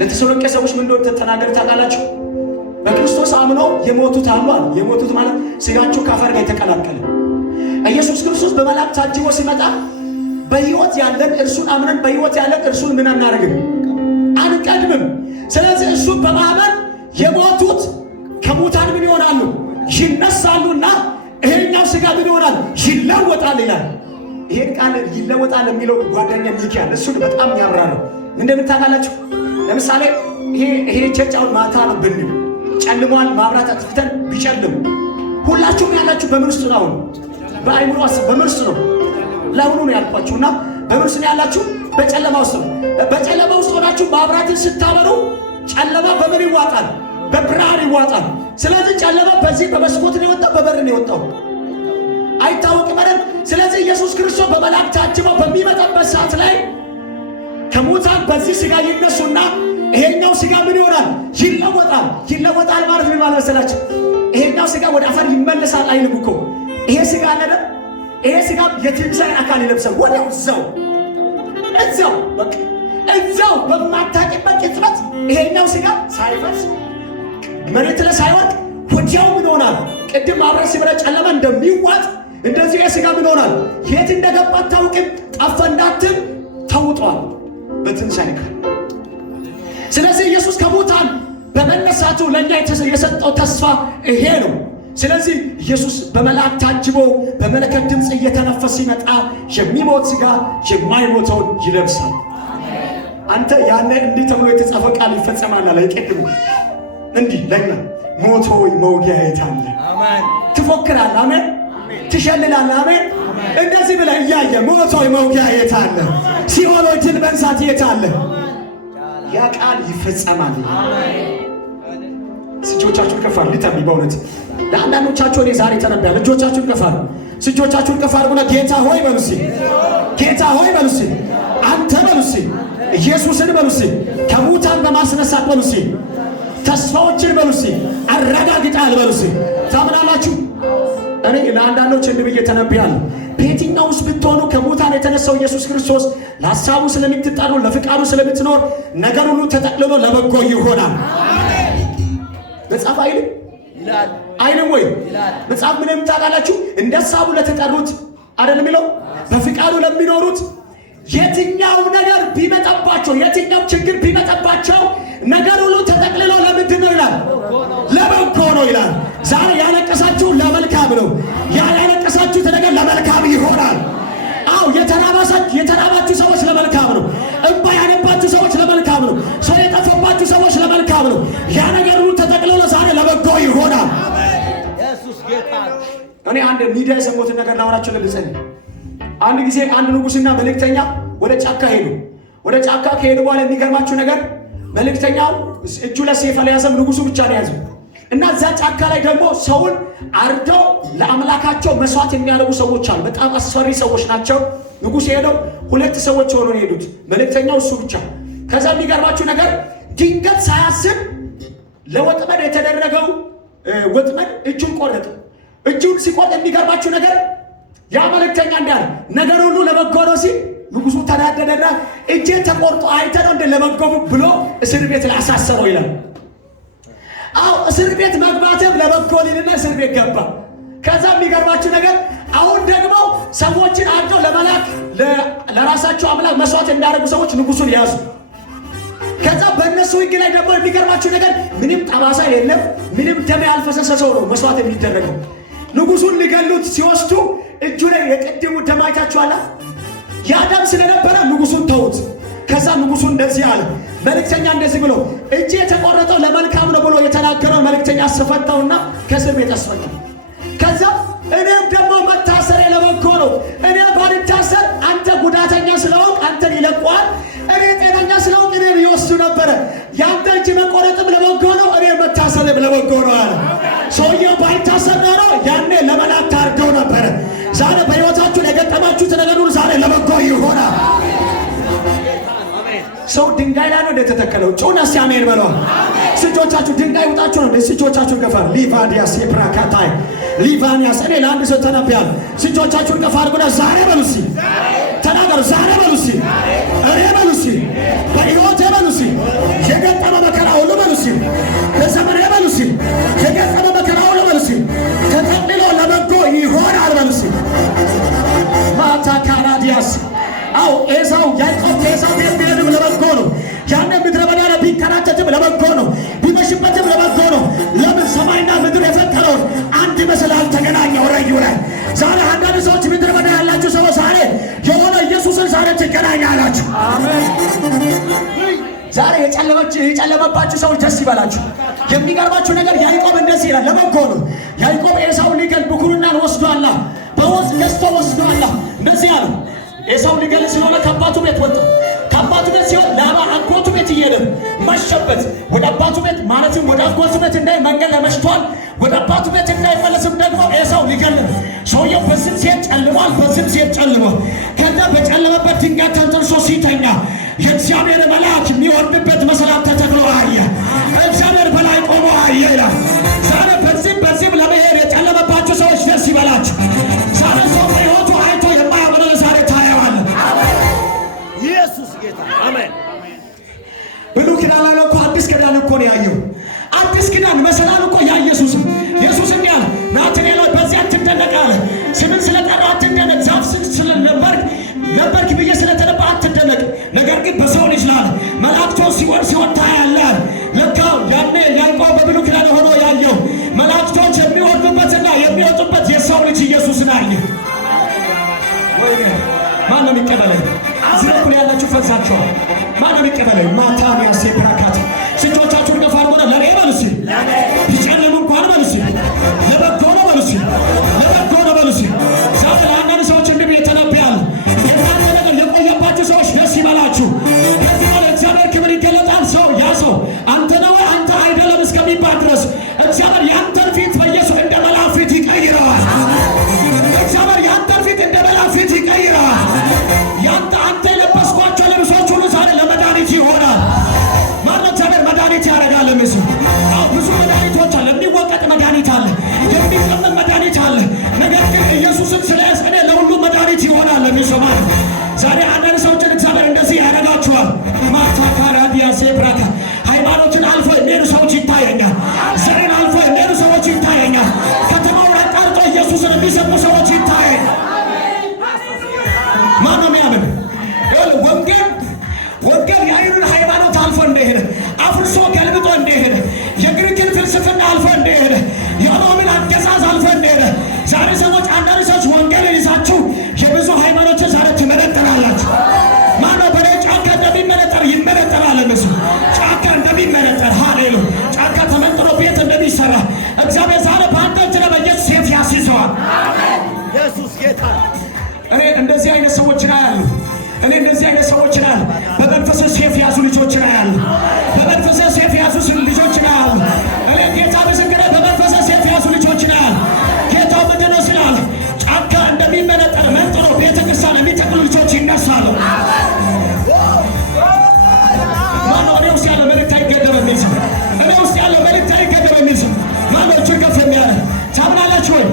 ለተሰሎንቄ ሰዎች ምን እንደሆነ ተናገረ ታውቃላችሁ? በክርስቶስ አምኖ የሞቱት አሉ አለ። የሞቱት ማለት ሥጋቸው ከአፈር ጋር የተቀላቀለ። ኢየሱስ ክርስቶስ በመላእክት ታጅቦ ሲመጣ በሕይወት ያለን እርሱን አምነን በሕይወት ያለን እርሱን ምን አናደርግም? አንቀድምም። ስለዚህ እሱን በማመን የሞቱት ከሙታን ምን ይሆናሉ? ይነሳሉና ይሄኛው ሥጋ ምን ይሆናል? ይለወጣል ይላል። ይሄን ቃል ይለወጣል የሚለው ጓደኛ ሚካኤል እሱን በጣም ያብራራው። እንደምን ታውቃላችሁ? ለምሳሌ ይሄ ቸርች አሁን ማታ ነው ብንል ጨልሟል፣ ማብራት አጥፍተን ቢጨልም ሁላችሁም ያላችሁ በምን ውስጥ ነው? በአይምሮ በምን ውስጥ ነው? ለአሁኑ ነው ያልኳችሁና በምን ውስጥ ነው ያላችሁ? በጨለማ ውስጥ ነው። በጨለማ ውስጥ ሆናችሁ ማብራትን ስታበሩ ጨለማ በምን ይዋጣል? በብርሃን ይዋጣል። ስለዚህ ጨለማ በዚህ በመስኮት ነው የወጣው፣ በበር ነው የወጣው አይታወቅም አይደል? ስለዚህ ኢየሱስ ክርስቶስ በመላእክት ታጅበው በሚመጣበት ሰዓት ላይ ከሙታን በዚህ ሥጋ ይነሱና ይሄኛው ሥጋ ምን ይሆናል? ይለወጣል። ይለወጣል ማለት ምን ማለት መሰላችሁ? ይሄኛው ሥጋ ወደ አፈር ይመለሳል አይልም እኮ። ይሄ ሥጋ አለ፣ ይሄ ሥጋ የትንሣኤ አካል ይለብሳል። ወዲያው እዛው በቃ እዛው ይሄኛው ስጋ ሳይፈስ መሬት ላይ ሳይወድቅ ወዲያው ምን ሆናል? ቅድም አብረን ሲበላ ጨለማ እንደሚዋጥ እንደዚህ የስጋ ምን ሆናል? የት እንደገባ አታውቅም። ጠፋ እንዳትል ተውጧል በትንሣኤ ቀን። ስለዚህ ኢየሱስ ከሙታን በመነሳቱ ለእኛ የሰጠው ተስፋ ይሄ ነው። ስለዚህ ኢየሱስ በመላእክት ታጅቦ በመለከት ድምፅ እየተነፈሰ ሲመጣ የሚሞት ሥጋ የማይሞተውን ይለብሳል። አንተ ያኔ እንዲህ ተብሎ የተጻፈ ቃል ይፈጸማል አለ። ይቀድም እንዲህ ለኛ ሞት ሆይ መውጊያ የት አለ? ትፎክራለህ፣ አሜን። ትሸልላለህ፣ አሜን። እንደዚህ ብለህ እያየ ሞት ሆይ መውጊያ የት አለ? ሲኦል ሆይ ድል መንሳት የት አለ? ያ ቃል ይፈጸማል። እጆቻችሁን ከፍ አድርጉ። ሊተም በእውነት ለአንዳንዶቻችሁ እኔ ዛሬ ተነብያለሁ። እጆቻችሁን ከፍ አድርጉ። እጆቻችሁን ከፍ አድርጉና ጌታ ሆይ በሉ እስኪ፣ ጌታ ሆይ በሉ እስኪ፣ አንተ በሉ እስኪ፣ ኢየሱስን በሉ እስኪ፣ ከሙታን በማስነሳት በሉ እስኪ፣ ተስፋዎችን በሉ እስኪ አረጋግጣል በሉ እስኪ። ታምናላችሁ? እኔ ለአንዳንዶች እንዲህ ብዬ ተነብያለሁ። በየትኛው ውስጥ ብትሆኑ ከሙታን የተነሳው ኢየሱስ ክርስቶስ ለሐሳቡ ስለምትጠሩ ለፍቃዱ ስለምትኖር ነገር ሁሉ ተጠቅልሎ ለበጎ ይሆናል። መጽሐፍ አይልም አይልም ወይ? መጽሐፍ ምን ታውቃላችሁ? እንደ ሐሳቡ ለተጠሩት አይደለም የሚለው? በፍቃዱ ለሚኖሩት የትኛው ነገር ቢመጣባቸው፣ የትኛው ችግር ቢመጣባቸው ነገር ሁሉ ተጠቅልሎ ለምንድን ነው ይላል? ለበጎ ነው ይላል። ዛሬ ያለቀሳችሁ ለመልካም ነው። ያለቀሳችሁት ነገር ለመልካም ይሆናል። አው የተራባችሁ ሰዎች ለመልካም ነው። እንባ ያነባችሁ ሰዎች ለመልካም ነው። ሰው የጠፋባችሁ ሰዎች ለመልካም ነው። ያ ነገር ሁሉ ተጠቅልሎ ዛሬ ለበጎ ይሆናል። ኢየሱስ ጌታ። እኔ አንድ ሚዲያ የሰሙትን ነገር ላወራችሁ ልጸልይ። አንድ ጊዜ አንድ ንጉሥና መልእክተኛ ወደ ጫካ ሄዱ። ወደ ጫካ ከሄዱ በኋላ የሚገርማችሁ ነገር መልእክተኛው እጁ ላይ ሰይፍ አልያዘም፣ ንጉሱ ብቻ ነው የያዘው። እና እዛ ጫካ ላይ ደግሞ ሰውን አርደው ለአምላካቸው መስዋዕት የሚያደርጉ ሰዎች አሉ። በጣም አስፈሪ ሰዎች ናቸው። ንጉሥ ሄደው 2 ሰዎች ሆነው ነው የሄዱት፣ መልእክተኛው እሱ ብቻ። ከዛ የሚገርማችሁ ነገር ድንገት ሳያስብ ለወጥመድ የተደረገው ወጥመድ እጁን ቆረጠ። እጁን ሲቆርጥ የሚገርማችሁ ነገር ያ መልእክተኛ እንዳለ ነገር ሁሉ ለበጎ ነው ሲል ንጉሱ ተናደደና እጄ ተቆርጦ አይተህ ነው እንደ ለበጎ ብሎ እስር ቤት ላይ አሳሰረው ይላል። አው እስር ቤት መግባትም ለበጎ ሊልና እስር ቤት ገባ። ከዛ የሚገርማችሁ ነገር አሁን ደግሞ ሰዎችን አድርገው ለመላክ ለራሳቸው አምላክ መስዋዕት የሚያደርጉ ሰዎች ንጉሱን ያዙ። ከዛ በእነሱ ሕግ ላይ ደግሞ የሚገርማችሁ ነገር ምንም ጠባሳ የለም፣ ምንም ደም ያልፈሰሰ ሰው ነው መስዋዕት የሚደረገው። ንጉሱን ሊገሉት ሲወስዱ እጁ ላይ የቀደሙ ደም አይታችኋል። ያ ደም ስለነበረ ንጉሱን ተውት። ከዛ ንጉሱ እንደዚህ አለ፣ መልእክተኛ እንደዚህ ብሎ እጄ የተቆረጠው ለመልካም ነው ብሎ የተናገረውን መልእክተኛ አስፈታውና ከእስር ቤት አስፈታው። ከዛ እኔም ደግሞ መታሰሬ ለበጎ ነው። እኔ ባልታሰር አንተ ጉዳተኛ ስለሆንክ አንተን ይለቁሃል፣ እኔ ጤነኛ ስለሆንክ እኔን ይወስዱ ነበረ። ያንተ እጅ መቆረጥም ለበጎ ነው፣ እኔ መታሰርም ለበጎ ነው አለ። ሰውየው ባልታሰር ኖሮ ያኔ ለመላክ ታርደው ነበረ። ዛሬ በሕይወታችሁ የገጠማችሁት ነገር ሁሉ ዛሬ ለበጎ ይሆናል። ሰው ድንጋይ ላይ ነው እንደተተከለው። ጩና ሲያሜን በለዋል። ስጆቻችሁ ድንጋይ ውጣችሁ ነው። ስጆቻችሁን ገፋር ሊቫዲያስ የፕራካታይ ሊቫኒያስ እኔ ለአንድ ሰው ተነብያል። ስጆቻችሁን ገፋ አድርጉና ዛሬ በሉሲ ተናገሩ። ዛሬ በሉሲ እኔ በሉሲ በሕይወቴ በሉሲ የገጠመ መከራ ሁሉ በሉሲ በዘመኔ በሉሲ የገጠመ መከራ ሁሉ በሉሲ ተጠቅልሎ ለበጎ ይሆናል በሉሲ ማታ ካራዲያስ አው ኤሳው ያዕቆብ ኤሳው ቢሄድም ለበጎ ነው። ያኔ ምድረ በዳ ላይ ቢንከራተትም ለበጎ ነው። ቢመሽበትም ለበጎ ነው። ለምን ሰማይና ምድር የፈጠረውን አንድ ምስል አልተገናኘው ረዩ ላይ ዛሬ አንዳንድ ሰዎች ምድረ በዳ ያላችሁ ሰዎች ዛሬ የሆነ ኢየሱስን ዛሬ ትገናኛላችሁ። አሜን። ዛሬ የጨለመባችሁ ሰዎች ደስ ይበላችሁ። የሚገርማችሁ ነገር ያዕቆብ እንደዚህ ይላል፣ ለበጎ ነው። ያዕቆብ ኤሳውን ሊገል ብኩርናን ወስዷላ፣ በወዝ ገዝቶ ወስዷላ። እንደዚህ አለው ኤሳው ሊገል ስለሆነ ከአባቱ ቤት ወጣ። ከአባቱ ቤት ሲሆን ላባ አጎቱ ቤት እየሄደ መሸበት። ወደ አባቱ ቤት ማለትም ወደ አጎቱ ቤት መንገድ ለመሽቷል። ወደ አባቱ ቤት እንዳይመለስም ደግሞ ኤሳው ሊገል ሰውየው በዝም ሲሄድ ጨልሟል፣ በዝም ሲሄድ ጨልሟል። ከዛ በጨለመበት ድንጋይ ተንጠልሶ ሲተኛ የእግዚአብሔር መልአክ የሚወርድበት መሰላል ተተክሎ አየ። እግዚአብሔር በላይ ቆሞ አየ ይላል። ዛሬ በዚህም ለመሄድ የጨለመባችሁ ሰዎች ደስ ይበላችሁ። ዛሬ ሰው በሕይወቱ አይቶ የማያምነውን ዛሬ ታየዋል። ኢየሱስ ጌታ አሜን። ብሉይ ኪዳን ላይ ነው እኮ አዲስ እኮ ነው ያየው። አዲስ ኪዳን መሰላል እኮ ያ ኢየሱስ እንዲህ አለ፣ ናትናኤል በዚያ አትደነቅ አለ። ስምን ስለጠራ አትደነቅ፣ ዛፍ ነበርክ ብዬ ስለተነባ አትደነቅ። ነገር ግን በሰው ልጅ ላለ መላእክቶች ሲወን ታያለህ። ለካ ያኔ ያዕቆብ በብሉይ ኪዳን ሆኖ ያየው መላእክቶች የሚወርዱበትና የሚወጡበት የሰው ልጅ ኢየሱስን አየ። ወይኔ ማን ነው የሚቀበለኝ? እዚህ በኩል ያላችሁ ፈዛችኋል። ማን ነው የሚቀበለኝ? ማታንያ ሴፕራካት ስጆቻችሁን ከፍ አድርጎና ለኔ በሉ እስኪ፣ ቢጨልም እንኳን በሉ እስኪ፣ ለበጎ ነው በሉ እስኪ፣ ለበጎ ነው በሉ እስኪ። ዛሬ ለአንዳንድ ሰዎች እንዲህ ተነብያለሁ። የእናንተ ነገር የቆየባችሁ ሰዎች ደስ ይበላችሁ። ከዚህ በኋላ እግዚአብሔር ክብር ይገለጣል። ያ ሰው አንተ ነው አንተ አይደለም እስከሚባል ድረስ እግዚአብሔር ያንተን ፊት በኢየሱስ እንደ መልአክ ፊት ይቀይረዋል። እግዚአብሔር ያንተን ፊት እንደ መልአክ ፊት ይቀይረዋል። አንተ የለበስኳቸው ልብሶች ሁሉ ዛሬ ለመድኃኒት ይሆናል። ማነው እግዚአብሔር መድኃኒት ያደርጋል? ምስል ብዙ መድኃኒቶች አለ። የሚወቀጥ መድኃኒት አለ፣ የሚቀመጥ መድኃኒት አለ። ነገር ግን ኢየሱስን ስለያዝን ለሁሉ መድኃኒት ይሆናል። የሚሰማ ዛሬ አንዳንድ ሰዎችን እግዚአብሔር እንደዚህ ያደርጋቸዋል። ማታ ካራዲያ ሴብራካ ሃይማኖትን አልፎ የሚሄዱ ሰዎች ይታየኛል። ዘርን አልፎ የሚሄዱ ሰዎች ይታየኛል። ከተማውን አቋርጦ ኢየሱስን የሚሰሙ ሰዎች ይታየኛል። ማነው የሚያምን? ወንጌል የአይሁድን ሃይማኖት አልፎ እንደሄደ አፍርሶ ገልብጦ እንደሄደ የግሪክን ፍልስፍና አልፎ እንደሄደ የሮምን አገዛዝ አልፎ እንደሄደ ዛሬ ሰዎች አንዳንድ ሰዎች ወንጌልን ይዛችሁ የብዙ ሃይማኖችን ዛሬ ትመነጠራላችሁ። ማነው በኔ ጫካ እንደሚመነጠር ይመነጠራል። ምስ ጫካ እንደሚመነጠር ሃሌሉ ጫካ ተመንጥሮ ቤት እንደሚሰራ እግዚአብሔር ዛሬ በአንተ እጅ በኢየሱስ ሴት ያስይዘዋል። ኢየሱስ ጌታ። እኔ እንደዚህ አይነት ሰዎችን አያለሁ። እንደዚህ አይነት ሰዎችን አያለሁ። በመንፈስ ሴፍ ያዙ ልጆችን አያለሁ። በመንፈስ ሴፍ ያዙ ልጆችን አያለሁ። እኔ ጌታ ምስክሬ በመንፈስ ሴፍ ያዙ ልጆችን አያለሁ። ጌታው ምንድን ነው ስላለ ጫካ እንደሚመነጠር መንጥሮ ቤተክርስቲያን የሚተክሉ ልጆች ይነሳሉ። ማነው እኔ ውስጥ ያለ መልእክት አይገደብም የሚል ሰው? እኔ ውስጥ ያለ መልእክት አይገደብም የሚል ሰው ማነው? እጅን ከፍ የሚያደርግ ታምናላችሁ ወይ?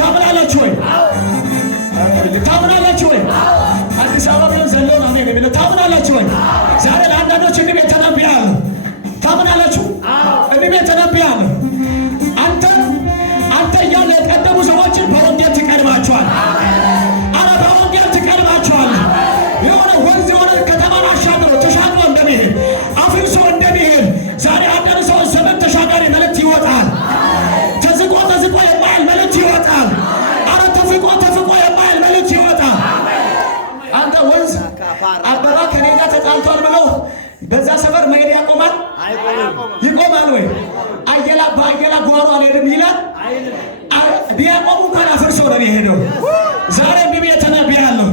ታምናላችሁ ወይ? ታምናላችሁ ወይ? አዲስ አበባ ቢሆን ዘለውን አሜን የሚለው ታምናላችሁ ወይ? ዛሬ ለአንዳንዶች እንዲህ ቤት ተነብያለሁ። ታምናላችሁ? እንዲህ ቤት ተነብያለሁ። አንተ እያለ የቀደሙ ሰዎችን በወንጌል ትቀድማቸዋል። አረ በወንጌል ትቀድማቸዋል። የሆነ ወንዝ የሆነ ከተማን አሻግሮ ተሻግሮ እንደሚሄድ አፍርሶ እንደሚሄድ ዛሬ አንዳንድ ሰዎች ዘመን ተሻጋሪ መልእክት ይወጣል። ተዝቆ የማይል መልእክት ይወጣል። አረ ተፍቆ የማይል መልእክት ይወጣል። አንተ ወንዝ አበባ ከኔ ጋር ተጣልቷል ብሎ በዛ ሰፈር መሄድ ያቆማል? ይቆማል ወይ? አየላ ጓሮ አልሄድም ይላል። ቢያቆሙ እንኳን አፍርሶ ነው የሚሄደው። ዛሬ እንዲህ ተነብያለሁ።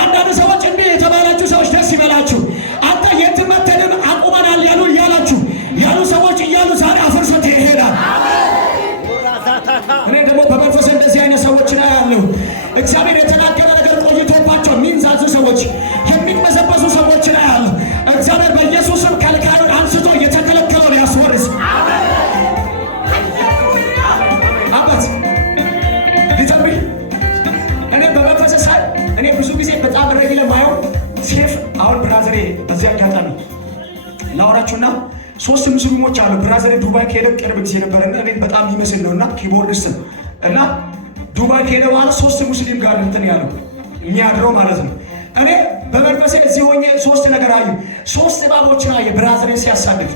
አንዳንድ ሰዎች እንዲህ የተባላችሁ ሰዎች ደስ ይበላችሁ። አንተ የትም መተንም አቁመናል ያሉ ሰዎች እያሉ ዛሬ አፍርሶት ይሄዳል። እኔ ደግሞ በመንፈስ እንደዚህ አይነት ሰዎችን አያለሁ። እግዚአብሔር የተናገረ ነገር ቆይቶባቸው የሚንዛዙ ሰዎች፣ የሚመሰበሱ ሰዎችን አያለሁ። እግዚአብሔር በኢየሱስም ከልካዩን አንስቶ እየተከለከለው ያስወርስ። አባት ሊተንብይ እኔ በመንፈስ ሳይ እኔ ብዙ ጊዜ በጣም ረጊ ለማየው ሴፍ አሁን ብራዘሬ በዚህ አጋጣሚ ላወራችሁና 3 ሙስሊሞች አሉ። ብራዘሬ ዱባይ ከሄደ ቅርብ ጊዜ ነበርና እኔ በጣም ይመስል ነውና ኪቦርድስት እና ዱባይ ከሄደ በኋላ 3 ሙስሊም ጋር እንትን ያለው የሚያድረው ማለት ነው። እኔ በመንፈሴ እዚህ ሆኜ 3 ነገር አዩ። 3 እባቦችን አየ ብራዘሬን ሲያሳድድ።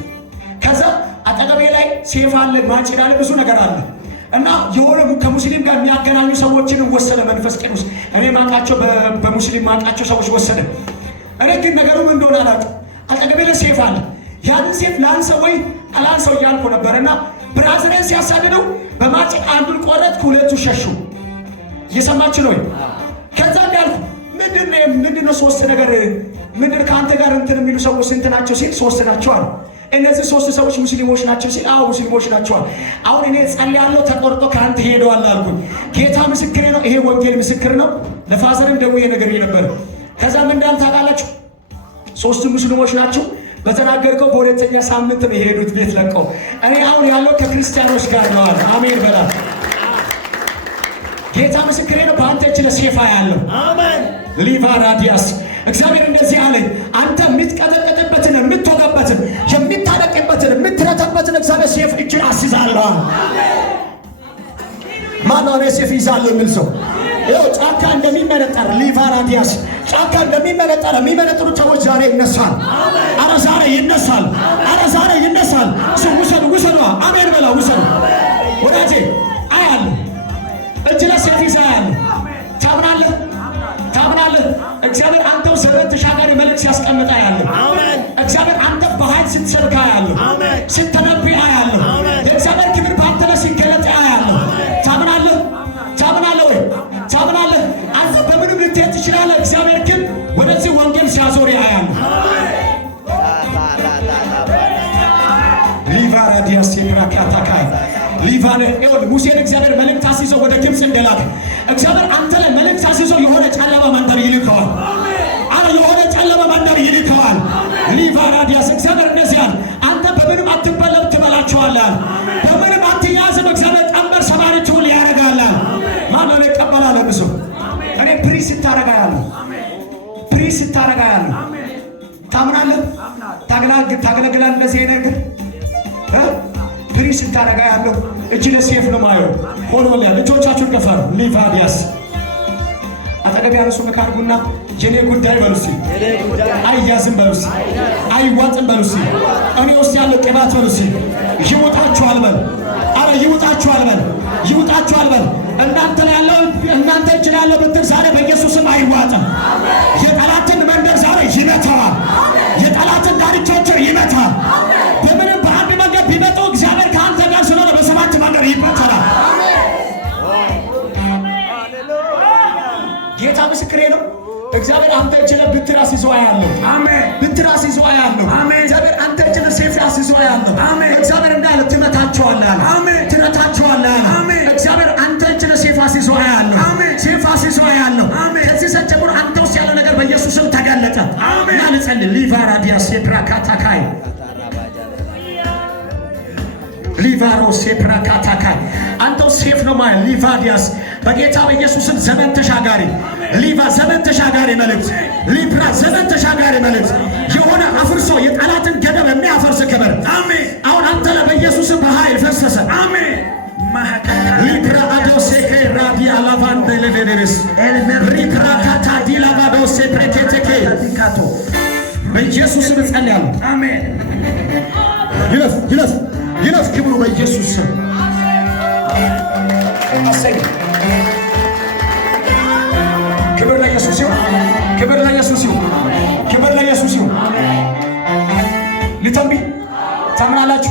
ከዛ አጠገቤ ላይ ሴፍ አለ፣ ማጭድ አለ፣ ብዙ ነገር አለ እና የሆነ ከሙስሊም ጋር የሚያገናኙ ሰዎችን ወሰደ መንፈስ ቅዱስ። እኔ ማቃቸው በሙስሊም ማቃቸው ሰዎች ወሰደ። እኔ ግን ነገሩ ምን እንደሆነ አላውቅም። አጠገቤ ላይ ሴፍ አለ። ያንን ሴፍ ላንሰው ወይ አላንሰው እያልኩ ነበርና ብራዘሬን ሲያሳድደው በማጭድ አንዱን ቆረጥኩ፣ 2ቱ ሸሹ። እየሰማችሁ ነው? ከዛ እንዳልኩ ምንድነው 3 ነገር ምንድን ከአንተ ጋር እንትን የሚሉ ሰዎች ስንት ናቸው ሲል 3 ናቸው አሉ። እነዚህ 3 ሰዎች ሙስሊሞች ናቸው ሲል አዎ ሙስሊሞች ናቸው አሉ። አሁን እኔ ጸልያለሁ ተቆርጦ ከአንተ ሄደዋል አልኩኝ። ጌታ ምስክሬ ነው፣ ይሄ ወንጌል ምስክር ነው። ለፋዘርም ደውዬ ነገር ነበር። ከዛ ምን እንዳል ታውቃላችሁ? 3 ሙስሊሞች ናቸው። በተናገርከው በሁለተኛ ሳምንት ነው የሄዱት ቤት ለቀው። እኔ አሁን ያለው ከክርስቲያኖች ጋር ነው አለ። አሜን በላ። ጌታ ምስክሬ ነው። በአንተ እጅ ለሴፋ ያለው አሜን። ሊቫራዲያስ እግዚአብሔር እንደዚህ አለኝ፣ አንተ የምትቀጠቅጥበትን የምትወጋበትን የምታደቅበትን እግዚአብሔር ሴፍ እጅን አስይዛለሁ። ማነው እኔ ሴፍ ይዛለሁ የሚል ሰው? ይኸው ጫካ እንደሚመነጠር ሊቫራዲያስ ጫካ እንደሚመነጠር የሚመነጥሩ ሰዎች ዛሬ ይነሳል። አረ ዛሬ ይነሳል። አረ ዛሬ ይነሳል። ውሰዱ ውሰዱ። አሜን በላ ውሰዱ። ወዳጄ አያለሁ እጅ ለሴፍ ይዛ አያለሁ። ታምናለህ? ታምናለህ? እግዚአብሔር አንተው ዘመን ተሻጋሪ መልእክት ሲያስቀምጥ አያለሁ። እግዚአብሔር አንተ በኃይል ስትሰብክ አያለሁ። ስትነብይ አያለሁ። የእግዚአብሔር ክብር በአንተ ላይ ሲገለጥ አያለሁ። ታምናለህ? ታምናለህ ወይ? ታምናለህ? አንተ በምንም ልትሄድ ትችላለህ። እግዚአብሔር ግን ወደዚህ ወንጌል ሲያዞር አያለሁ። ሊቫራዲያስ የብራካታካይ ሊቫነ ይሁን ሙሴን እግዚአብሔር መልእክት አስይዞ ወደ ግብፅ እንደላከ እግዚአብሔር አንተ ላይ መልእክት አስይዞ የሆነ ጨለማ መንደር ይልከዋል። አረ የሆነ ጨለማ መንደር ይልከዋል። ሊቫራዲያስ እግዚአብሔር እንደዚህ ያለ አንተ በምንም አትበለም ትበላቸዋለህ። በምንም አትያዝም። እግዚአብሔር ቀንበር ሰባሪቱን ያረጋላል። ማነው ይቀበላል? ብዙ እኔ ፕሪስ ታረጋያለሁ። ፕሪስ ታረጋያለሁ። ታምናለህ? ታገለግላለህ። እንደዚህ ነገር ፕሪስ ታረጋያለሁ። እጅ ለሴፍ ነው ማየው ሆኖላ ልጆቻችሁን ከፈሩ ሊቫዲያስ አጠገብ ያነሱ መካርጉና የኔ ጉዳይ በሉሲ አይያዝም በሉሲ አይዋጥም በሉሲ እኔ ውስጥ ያለው ቅባት በሉሲ ይውጣችኋል በል። አረ ይውጣችኋል በል። ይውጣችኋል በል። እናንተ ላይ ያለው እናንተ እጅ ላይ ያለው ብትር ዛሬ በኢየሱስም አይዋጥም። የጠላትን መንደር ዛሬ ይመታዋል። የጠላትን ዳርቻዎችን ይመታል። በምንም በአንድ መንገድ ቢመጡ እግዚአብሔር ከአንተ ጋር ስለሆነ በሰባት መንገድ ይበተናል። ጌታ ምስክሬ ነው። እግዚአብሔር አንተ እጅ ላይ ብትር አስይዞ አያለሁ። አሜን። ብትር አስይዞ አያለሁ። አሜን። እግዚአብሔር አንተ እጅ ላይ ሴፍ አስይዞ አያለሁ። አሜን። እግዚአብሔር እንዳለ ትመታቸዋለህ አለ። አሜን። ትመታቸዋለህ አለ። አሜን። እግዚአብሔር አንተ እጅ ላይ ሴፍ አስይዞ አያለሁ። አሜን። ሴፍ አስይዞ አያለሁ። አሜን። ከዚህ ሰዓት ጀምሮ አንተ ውስጥ ያለው ነገር በኢየሱስም ተገለጠ። አሜን። ና ልጸልይ። ሊቫራዲያስ የብራካታካይ ሊቫሮ ሴፕራካታካይ አንተው ሴፍ ነው ማለት ሊቫዲያስ በጌታ በኢየሱስም ዘመን ተሻጋሪ ሊቫ ዘመን ተሻጋሪ መልእክት ሊብራ ዘመን ተሻጋሪ መልእክት የሆነ አፍርሶ የጠላትን ገደብ የሚያፈርስ ክብር አሜን። አሁን አንተ ላይ በኢየሱስም በኃይል ፈሰሰ አሜን። ሊብራ አዶሴኬ ራዲ አላቫን በለቬደርስ ሊብራ ካታዲ ላቫዶሴ ፕሬኬቴኬ ዲካቶ በኢየሱስም ጸልያለሁ አሜን። ይለፍ ይለፍ ይለፍ ክብሩ በኢየሱስ ስም አሰኝ። ክብር ለኢየሱስ ይሁን። ክብር ለኢየሱስ ይሁን። ክብር ለኢየሱስ ይሁን። ልተንቢ ታምናላችሁ?